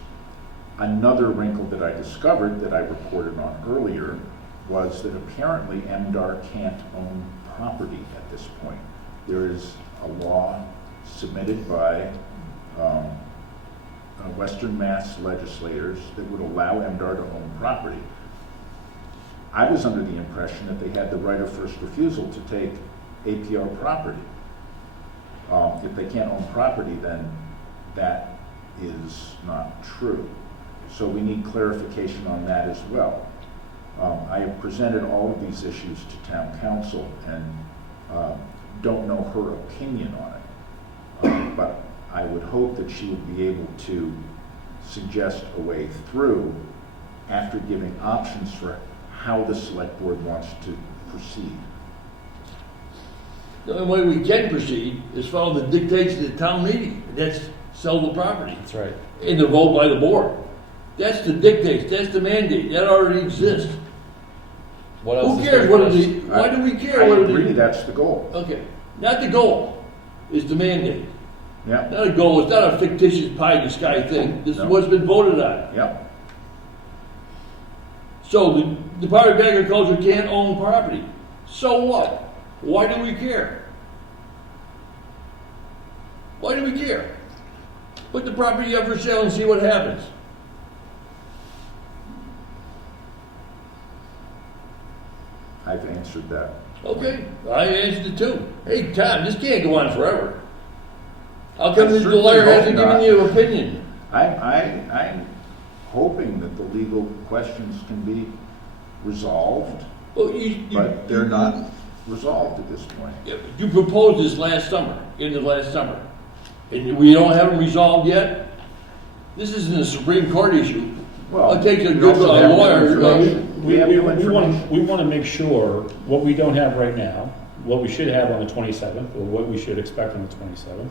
Another wrinkle that I discovered that I reported on earlier was that apparently MDR can't own property at this point. There is a law submitted by Western Mass legislators that would allow MDR to own property. I was under the impression that they had the right of first refusal to take APR property. If they can't own property, then that is not true. So we need clarification on that as well. I have presented all of these issues to town council and don't know her opinion on it. But I would hope that she would be able to suggest a way through after giving options for how the select board wants to proceed. The only way we can proceed is follow the dictates of the town meeting, and that's sell the property. That's right. And the vote by the board. That's the dictates, that's the mandate, that already exists. What else Who is cares there what for it us? is, why do we care I what it agree, is? that's the goal. Okay, not the goal, is the mandate. Yeah, Not a goal, it's not a fictitious pie in the sky thing, this is No. what's been voted on. yeah. So the Department of Agriculture can't own property. So what? Why do we care? Why do we care? Put the property up for sale and see what happens. I've answered that. Okay, I answered it too. Hey, Tom, this can't go on forever. How come I this certainly lawyer hope hasn't given not. you an opinion? I'm hoping that the legal questions can be resolved, Well, but they're not resolved at this point. You proposed this last summer, end of last summer, and we don't have them resolved yet? This isn't a Supreme Court issue. Well, It takes a we good also have new lawyer. information. We have new want, information. we want to make sure what we don't have right now, what we should have on the 27th, or what we should expect on the 27th,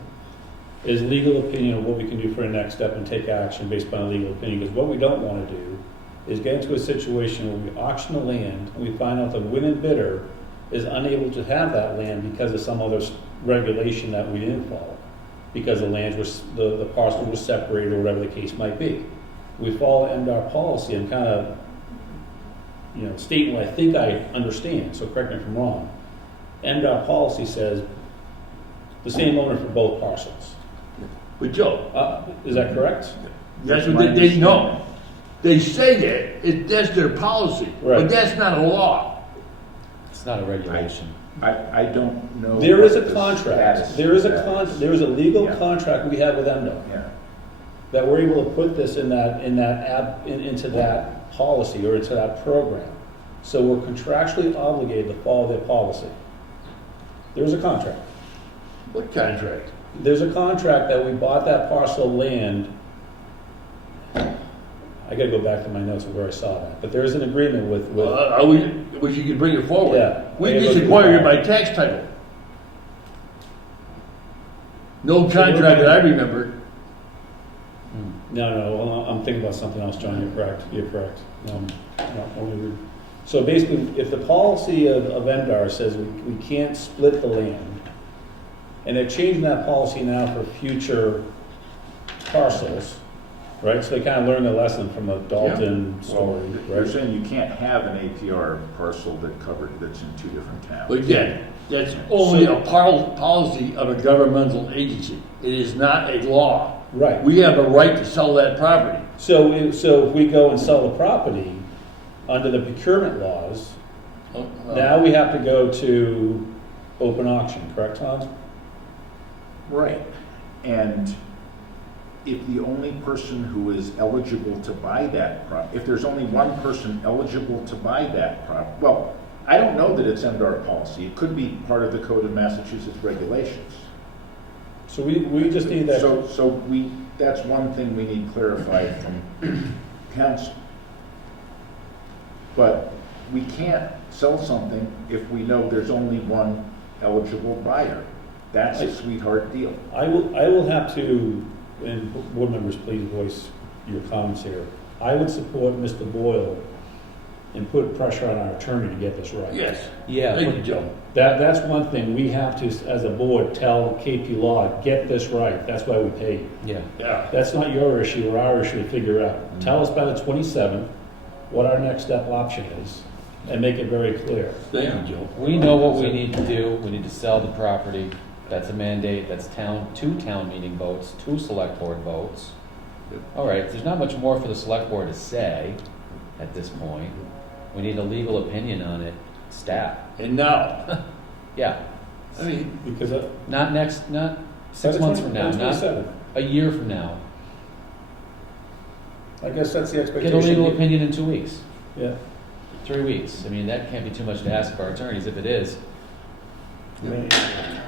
is legal opinion of what we can do for a next step and take action based upon a legal opinion. Because what we don't want to do is get into a situation where we auction the land and we find out the winning bidder is unable to have that land because of some other regulation that we didn't follow. Because the land was, the parcel was separated or whatever the case might be. We follow MDR policy and kind of, stating what I think I understand, so correct me if I'm wrong. MDR policy says the same owner for both parcels. But Joe, Is that correct? that's what they know. They say that, that's their policy, Right. but that's not a law. It's not a regulation. I don't know. There is a what the contract, status there is of a that is. there is a legal Yeah. contract we have with MDR Yeah, that we're able to put this into that policy or into that program. So we're contractually obligated to follow their policy. There's a contract. What contract? There's a contract that we bought that parcel of land. I gotta go back to my notes of where I saw that, but there is an agreement with, I wish you could bring it forward. Yeah. We Yeah, just look, acquired it by tax title. No contract that I remember. no, I'm thinking about something else, John, you're correct. So basically, if the policy of MDR says we can't split the land, and they're changing that policy now for future parcels, right? So they kind of learned a lesson from the Dalton well, story, you're right? saying you can't have an APR parcel that's in two different towns. But again, that's only a policy of a governmental agency. It is not a law. Right. We have a right to sell that property. So if we go and sell the property under the procurement laws, now we have to go to open auction, correct, Tom? Right, and if the only person who is eligible to buy that if there's only one person eligible to buy that well, I don't know that it's MDR policy. It could be part of the Code of Massachusetts regulations. So we just need that. So that's one thing we need clarified from council. But we can't sell something if we know there's only one eligible buyer. That's a sweetheart deal. I will have to, and board members, please voice your comments here. I would support Mr. Boyle and put pressure on our attorney to get this right. Yes. Yeah, Thank you, Joe. That's one thing we have to, as a board, tell KP Law, get this right. That's why we pay you. yeah. Yeah. That's not your issue or our issue to figure out. Tell us by the 27th what our next step option is and make it very clear. Thank you, Joe. We know what we need to do. We need to sell the property. That's a mandate. That's two town meeting votes, 2 select board votes. Yep. All right, there's not much more for the select board to say at this point. We need a legal opinion on it, stat. And now, Yeah, I mean, Because not 6 months from now, not 27th. a year from now. I guess that's the Get expectation. a legal opinion in 2 weeks, Yeah. 3 weeks. I mean, that can't be too much to ask of our attorneys. If it is, I mean,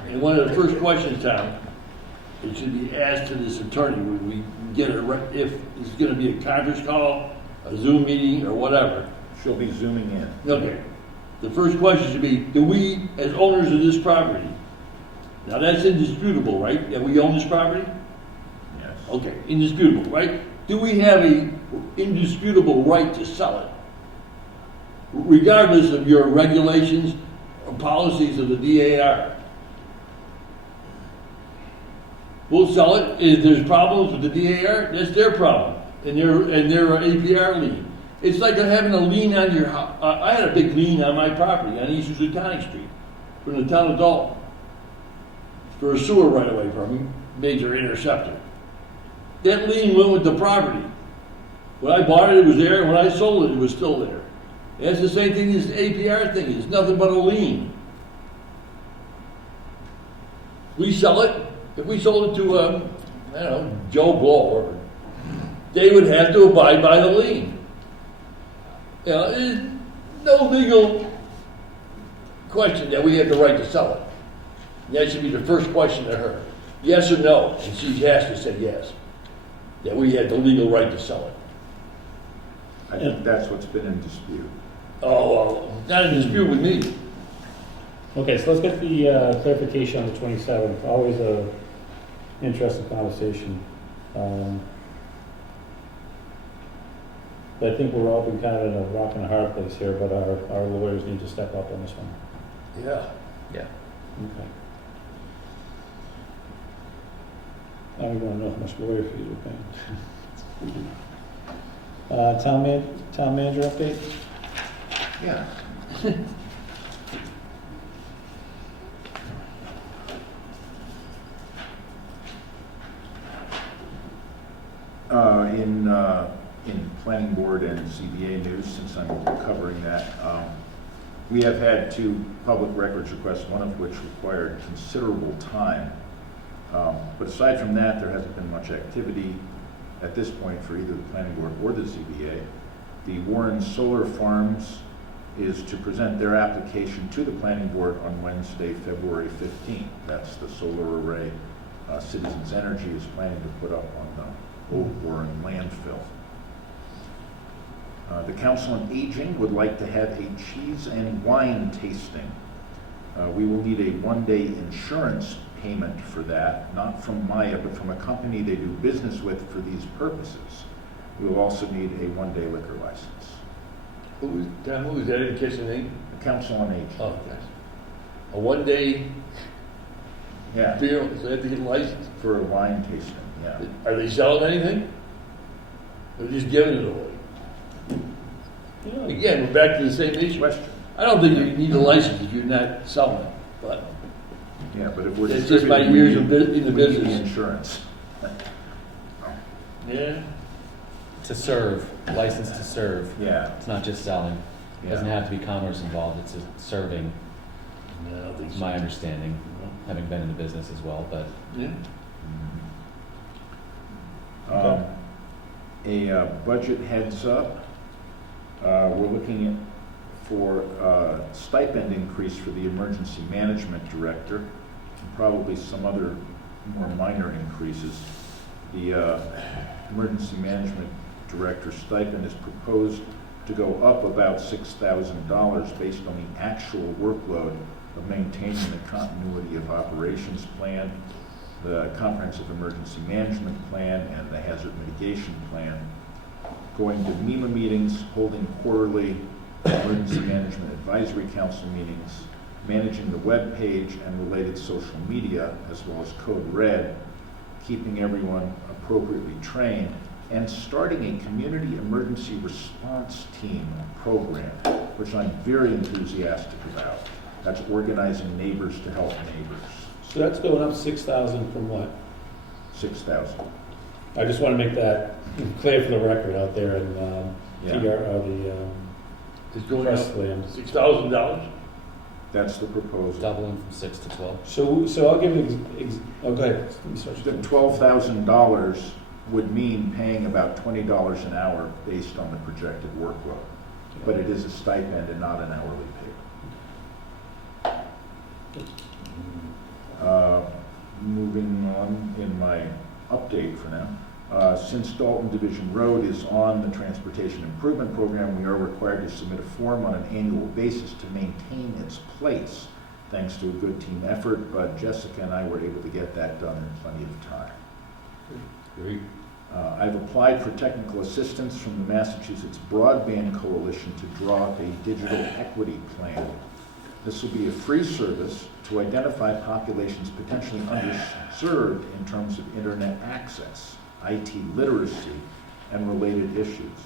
and one of the first questions, Tom, it should be asked to this attorney, when we get it right, if it's gonna be a conference call, a Zoom meeting, or whatever. She'll be zooming in. Okay. The first question should be, do we, as owners of this property, now that's indisputable, right, that we own this property? Yes. Okay, indisputable, right? Do we have a indisputable right to sell it? Regardless of your regulations or policies of the DAR. We'll sell it. If there's problems with the DAR, that's their problem. And their APR lien. It's like having a lien on your house. I had a big lien on my property on East Housatonic Street from the town of Dalton for a sewer right away from a major interceptor. That lien went with the property. When I bought it, it was there, and when I sold it, it was still there. That's the same thing as the APR thing. It's nothing but a lien. We sell it. If we sold it to, I don't know, Joe Blow, they would have to abide by the lien. You know, there's no legal question that we have the right to sell it. That should be the first question to her. Yes or no? And she has to say yes. That we have the legal right to sell it. I think that's what's been in dispute. Oh, well, not in dispute with me. Okay, so let's get the clarification on the 27th. Always a interesting conversation. But I think we're all been kind of in a rock and a hard place here, but our lawyers need to step up on this one. Yeah. yeah. Okay. I don't want to know how much lawyer fees we're paying. Town manager update? Yeah. In planning board and CBA news, since I'm covering that, we have had 2 public records requests, one of which required considerable time. But aside from that, there hasn't been much activity at this point for either the planning board or the ZBA. The Warren Solar Farms is to present their application to the planning board on Wednesday, February 15th. That's the solar array Citizens Energy is planning to put up on the old Warren landfill. The Council on Aging would like to have a cheese and wine tasting. We will need a 1-day insurance payment for that, not from Maya, but from a company they do business with for these purposes. We will also need a 1-day liquor license. Who was that in case of name? The Council on Aging. Oh, yes. A 1-day Yeah, beer, so they have to get licensed. for a wine tasting, yeah. Are they selling anything? They're just giving it away. Again, we're back to the same issue. Question. I don't think you need a license if you're not selling it, but Yeah, but if we're it's just my distributing, years in the we need the business. insurance. Yeah. To serve, license to serve. Yeah, It's not just selling. It doesn't yeah. have to be commerce involved. It's serving. No, I don't think so. My understanding, having been in the business as well, but Yeah. A budget heads up. We're looking for a stipend increase for the emergency management director, and probably some other more minor increases. The emergency management director stipend is proposed to go up about $6,000 based on the actual workload of maintaining the continuity of operations plan, the comprehensive emergency management plan, and the hazard mitigation plan, going to MEMA meetings, holding quarterly emergency management advisory council meetings, managing the web page and related social media, as well as Code Red, keeping everyone appropriately trained, and starting a community emergency response team program, which I'm very enthusiastic about. That's organizing neighbors to help neighbors. So that's going up 6,000 from what? 6,000. I just want to make that clear for the record out there in Yeah. the It's going up press land. $6,000. That's the proposal. Doubling from 6 to 12. So I'll give oh, go ahead. The $12,000 would mean paying about $20 an hour based on the projected workload. But it is a stipend and not an hourly pay. Moving on in my update for now. Since Dalton Division Road is on the Transportation Improvement Program, we are required to submit a form on an annual basis to maintain its place. Thanks to a good team effort, but Jessica and I were able to get that done in plenty of time. Great. I've applied for technical assistance from the Massachusetts Broadband Coalition to draw up a digital equity plan. This will be a free service to identify populations potentially underserved in terms of internet access, IT literacy, and related issues.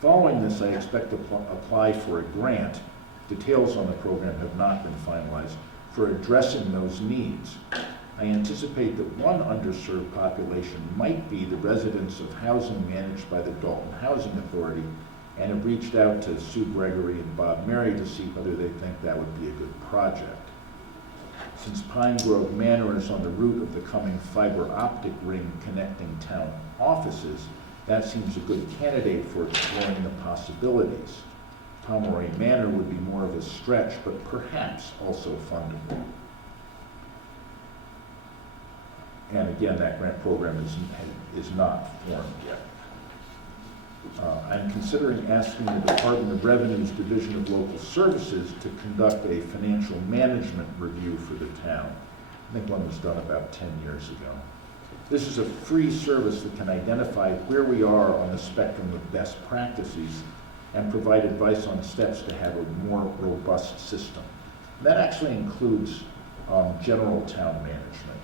Following this, I expect to apply for a grant. Details on the program have not been finalized for addressing those needs. I anticipate that one underserved population might be the residents of housing managed by the Dalton Housing Authority, and have reached out to Sue Gregory and Bob Mary to see whether they think that would be a good project. Since Pine Grove Manor is on the route of the coming fiber optic ring connecting town offices, that seems a good candidate for exploring the possibilities. Pomeroy Manor would be more of a stretch, but perhaps also fundable. And again, that grant program is not formed yet. I'm considering asking the Department of Revenue's Division of Local Services to conduct a financial management review for the town. I think one was done about 10 years ago. This is a free service that can identify where we are on the spectrum of best practices and provide advice on steps to have a more robust system. That actually includes general town management.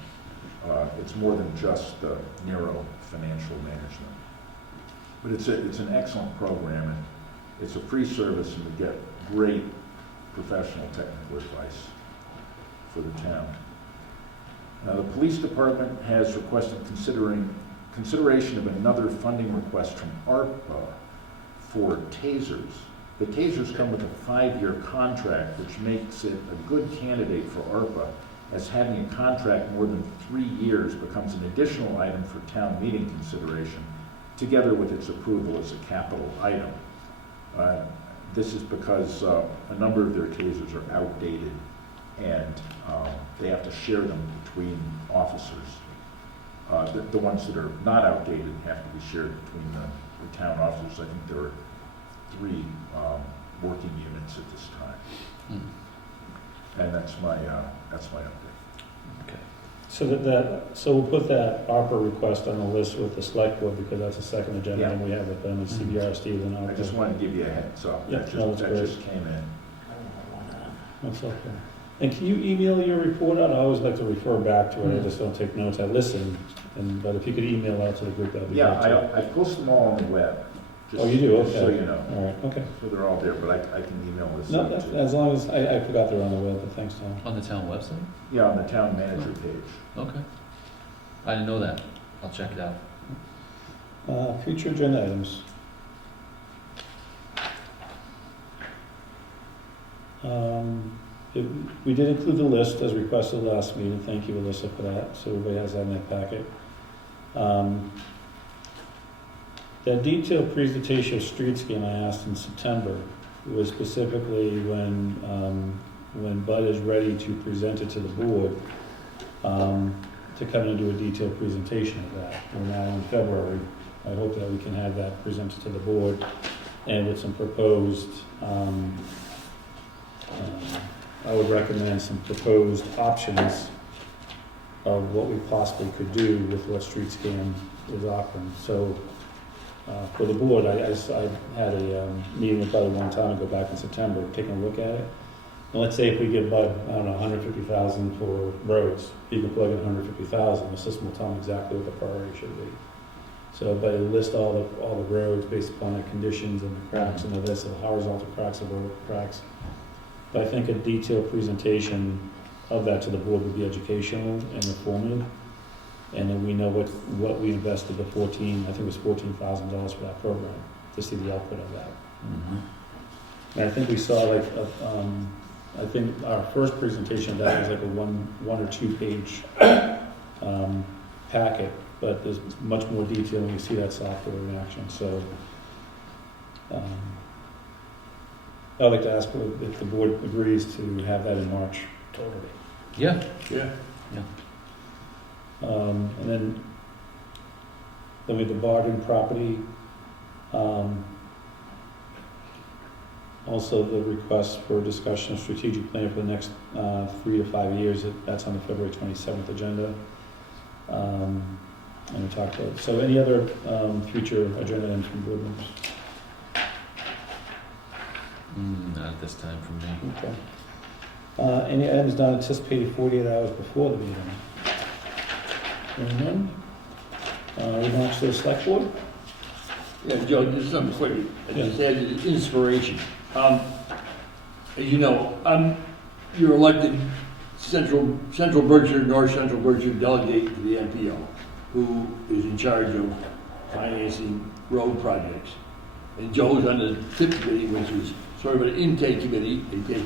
It's more than just the narrow financial management. But it's an excellent program, and it's a free service, and we get great professional technical advice for the town. Now, the police department has requested consideration of another funding request from ARPA for tasers. The tasers come with a 5-year contract, which makes it a good candidate for ARPA, as having a contract more than 3 years becomes an additional item for town meeting consideration, together with its approval as a capital item. This is because a number of their tasers are outdated, and they have to share them between officers. The ones that are not outdated have to be shared between the town officers. I think there are 3 working units at this time. And that's my update. Okay. So we'll put that ARPA request on the list with the select board, because that's the second agenda Yeah. item we have with them, and CBRSD and I just ARPA. wanted to give you a heads up. Yeah, That no, that's great. just came in. That's okay. And can you email your report out? I always like to refer back to it, I just don't take notes, I listen, but if you could email out to the group, that'd be great. Yeah, I post them all on the web. Oh, you do? Just so Okay. you know. All right, okay. So they're all there, but I can email this No, out that's, too. as long as, I forgot they're on the web, but thanks, Tom. On the town website? Yeah, on the town manager page. Okay. I didn't know that. I'll check it out. Future agenda items. We did include the list as requested last meeting. Thank you, Alyssa, for that. So everybody has that in their packet. That detailed presentation of streetscape I asked in September was specifically when Bud is ready to present it to the board, to come and do a detailed presentation of that. We're now in February. I hope that we can have that presented to the board and with some proposed, I would recommend some proposed options of what we possibly could do with what StreetScan is offering. So for the board, I had a meeting with Bud a long time ago, back in September, taking a look at it. And let's say if we give Bud, I don't know, 150,000 for roads, he can plug in 150,000, the system will tell him exactly what the priority should be. So, but it'll list all the roads based upon the conditions and the cracks and the horizontal cracks, the vertical cracks. But I think a detailed presentation of that to the board would be educational and informative. And then we know what we invested the I think it was $14,000 for that program, to see the output of that. And I think we saw like, I think our first presentation of that was like a one or two page packet, but there's much more detail when you see that software in action. So I'd like to ask if the board agrees to have that in March. Totally. Yeah. Yeah. And then with the bargain property, also the request for discussion of strategic plan for the next 3 to 5 years, that's on the February 27th agenda. And we talked about, so any other future agenda items from board members? Not at this time for me. Okay. Any items not anticipated 48 hours before the meeting? Hearing none. We launch to the select board? Yeah, Joe, just something quick. I just had an inspiration. As you know, I'm your elected Central Berkshire, North Central Berkshire delegate to the MPO, who is in charge of financing road projects. And Joe's on the TIP committee, which is sort of an intake committee. They take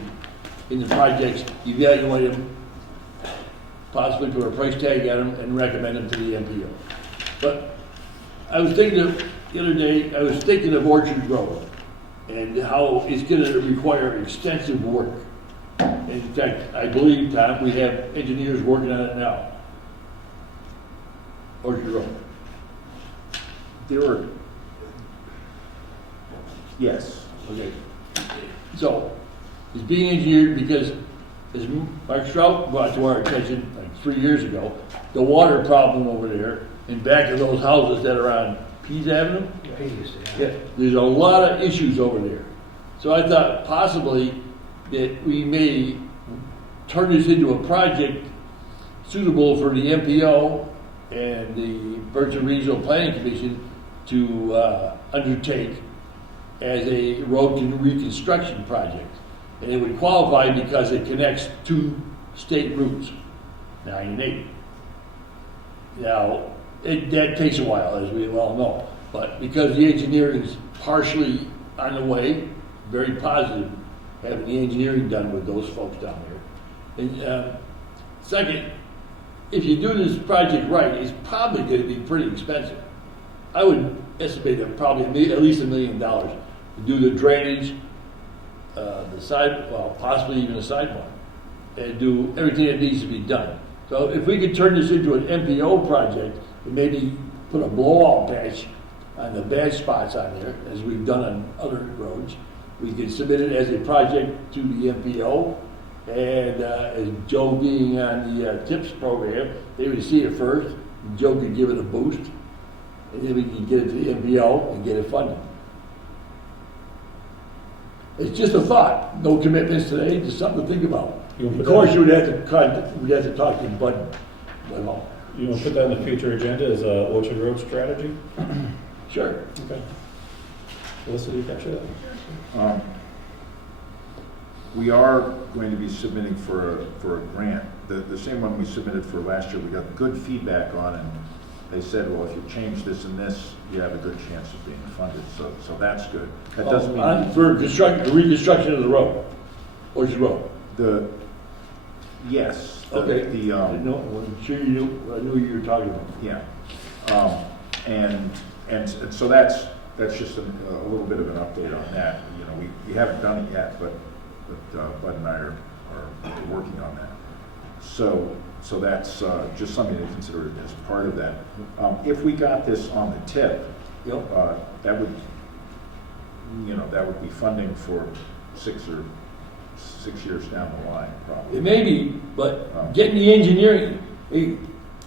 in the projects, evaluate them, possibly put a price tag on them, and recommend them to the MPO. But I was thinking the other day, I was thinking of Orchard Road and how it's going to require extensive work. In fact, I believe, Tom, we have engineers working on it now. Orchard Road. There are, yes. Okay. So, it's being engineered because, as Mark Strout brought to our attention like 3 years ago, the water problem over there in back of those houses that are on Pease Avenue. Yeah, there's a lot of issues over there. So I thought possibly that we may turn this into a project suitable for the MPO and the Berkshire Regional Planning Commission to undertake as a road reconstruction project. And it would qualify because it connects 2 state routes, 9 and 8. Now, that takes a while, as we well know. But because the engineering is partially on the way, very positive, having the engineering done with those folks down there. And second, if you do this project right, it's probably going to be pretty expensive. I would estimate that probably at least $1 million to do the drainage, possibly even a sidewalk, and do everything that needs to be done. So if we could turn this into an MPO project, and maybe put a blowout patch on the bad spots on there, as we've done on other roads, we could submit it as a project to the MPO, and as Joe being on the TIPS program, they would see it first, and Joe could give it a boost, and then we can get it to the MPO and get it funded. It's just a thought, no commitments today, just something to think about. Of course, we'd have to talk to Bud. You want to put that in the future agenda as a Orchard Road strategy? Sure. Okay. Melissa, do you capture that? We are going to be submitting for a grant. The same one we submitted for last year, we got good feedback on, and they said, well, if you change this and this, you have a good chance of being funded, so that's good. That doesn't mean... For the reconstruction of the road, Orchard Road. Yes. Okay. I'm sure you knew, I knew what you were talking about. Yeah. And so that's just a little bit of an update on that. You know, we haven't done it yet, but Bud and I are working on that. So that's just something to consider as part of that. If we got this on the tip, Yep. that would be funding for 6 years down the line, probably. It may be, but getting the engineering, the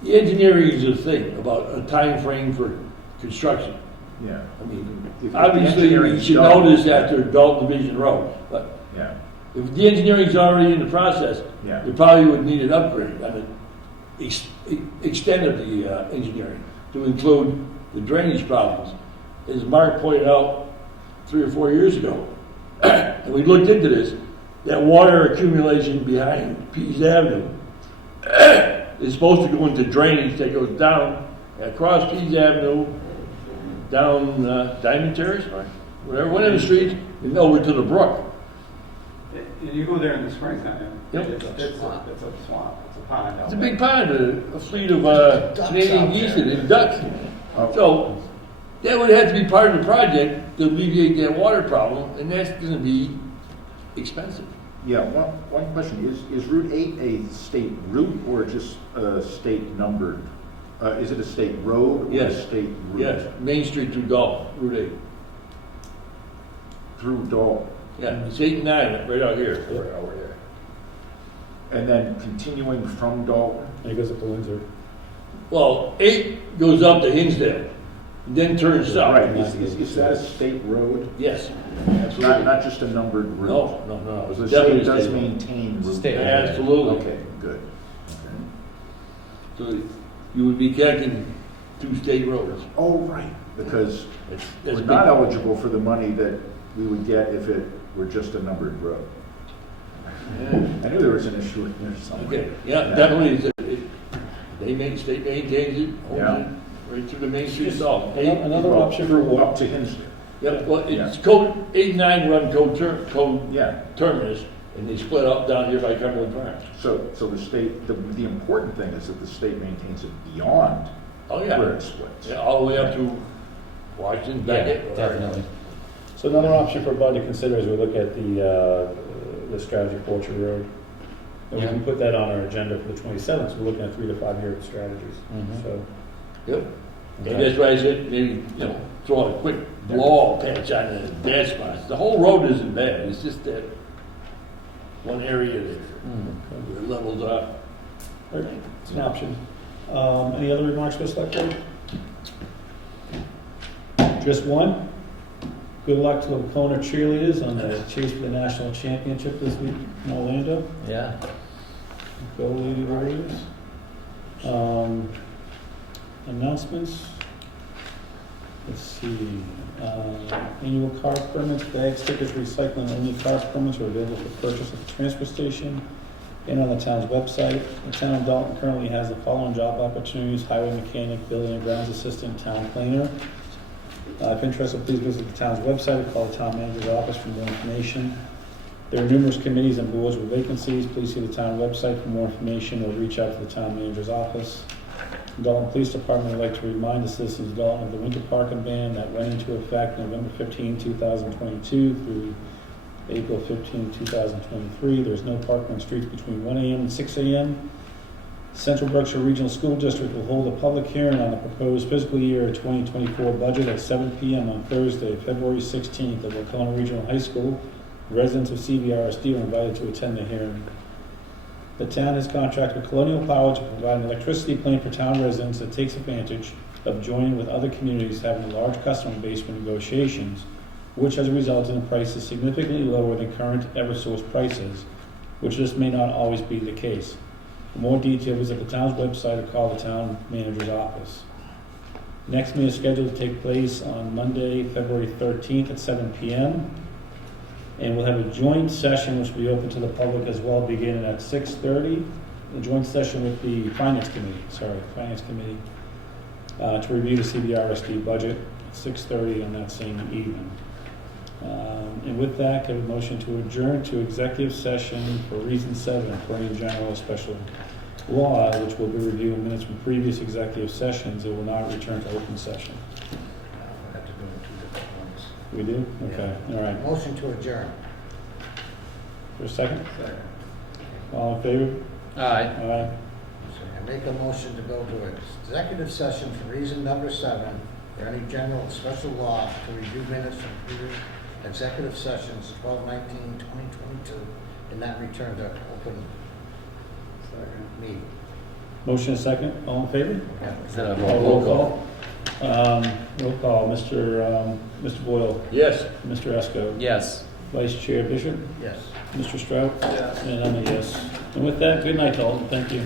engineering is a thing about a time frame for construction. Yeah. I mean, If the obviously, you engineering's should done- know this after Dalton Division Road, but Yeah, if the engineering's already in the process, yeah. you probably would need an upgrade, I mean, extent of the engineering to include the drainage problems. As Mark pointed out 3 or 4 years ago, and we looked into this, that water accumulation behind Pease Avenue is supposed to go into drainage that goes down, across Pease Avenue, down Diamond Terrace, or whatever, one of the streets, and over to the brook. And you go there in the springtime, Yep. it's a swamp, it's a pond. It's a big pond, a fleet of Canadian geese and ducks. So that would have to be part of the project to alleviate that water problem, and that's gonna be expensive. Yeah, one question, is Route 8 a state route or just a state numbered? Is it a state road or a Yes. state route? Yes, Main Street through Dalton, Route 8. Through Dalton, Yeah, it's 8 and 9, right out here. Right over here. and then continuing from Dalton? And it goes up to Windsor. Well, 8 goes up to Hinsdale, then turns south. Right, is that a state road? Yes, Not, absolutely. not just a numbered route? No. So the It's state definitely does state. maintain It's a route? state road. Absolutely. Okay, good. So you would be connecting 2 state roads. Oh, right, because That's we're big. not eligible for the money that we would get if it were just a numbered road. Yeah. I knew there was an issue in there somewhere. Okay, yeah, definitely, state maintains it, owns Yeah. it, right through the Main Street South. Another option for Up water. to Hinsdale. Yep, well, it's code, 8 and 9 run code Yeah, terminus, and they split up down here by Cumberland Farms. so the state, the important thing is that the state maintains it beyond Oh, where yeah, it splits. yeah, all the way up to Washington, Beckett. Yeah, definitely. So another option for Bud to consider as we look at the strategy for Orchard Road. And we can put that on our agenda for the 27th, so we're looking at 3 to 5 year strategies. Mhm. So, Yep, and that's why I said, maybe, throw a quick blow patch on the dead spots. The whole road isn't bad, it's just that one area there, where it levels up. all right, it's an option. Any other remarks for the select board? Just one? Good luck to the Kona cheerleaders on the chase for the national championship this week in Orlando. Yeah. Go Lady Warriors. Announcements. Let's see. Annual car permits, bag stickers, recycling only car permits are available for purchase at the transfer station and on the town's website. The town of Dalton currently has the following job opportunities: highway mechanic, building and grounds assistant, town cleaner. If interested, please visit the town's website or call the town manager's office for more information. There are numerous committees and boards with vacancies. Please see the town website for more information or reach out to the town manager's office. Dalton Police Department would like to remind the citizens of Dalton of the winter parking ban that went into effect November 15, 2022 through April 15, 2023. There's no parking on streets between 1 a.m. and 6 a.m. Central Berkshire Regional School District will hold a public hearing on the proposed fiscal year 2024 budget at 7 p.m. on Thursday, February 16th at Wacona Regional High School. Residents of CVRSD are invited to attend the hearing. The town has contracted with Colonial Power to provide an electricity plan for town residents that takes advantage of joining with other communities having a large customer base for negotiations, which has resulted in prices significantly lower than current Eversource prices, which this may not always be the case. For more detail, visit the town's website or call the town manager's office. Next meeting is scheduled to take place on Monday, February 13th at 7 p.m. And we'll have a joint session which will be open to the public as well, beginning at 6:30. The joint session with the Finance Committee, to review the CBRSD budget at 6:30 on that same evening. And with that, can I have a motion to adjourn to executive session for reason 7, for any general or special law, which will be reviewing minutes from previous executive sessions. It will not return to open session. I have to do it 2 different ones. We do? Okay, all right. Motion to adjourn. For a second? All in favor? Aye. Aye. I make a motion to go to executive session for reason number 7, for any general and special law, to review minutes from previous executive sessions 12/19/2022, and not return to open meeting. Motion and second, all in favor? Yeah. Is that a Roll roll call? call. Roll call, Mr. Boyle, Yes. Mr. Esco, Yes. Vice Chair Bishop, Yes. Mr. Strout, Yes. and I'm a yes. And with that, good night, Dalton, thank you.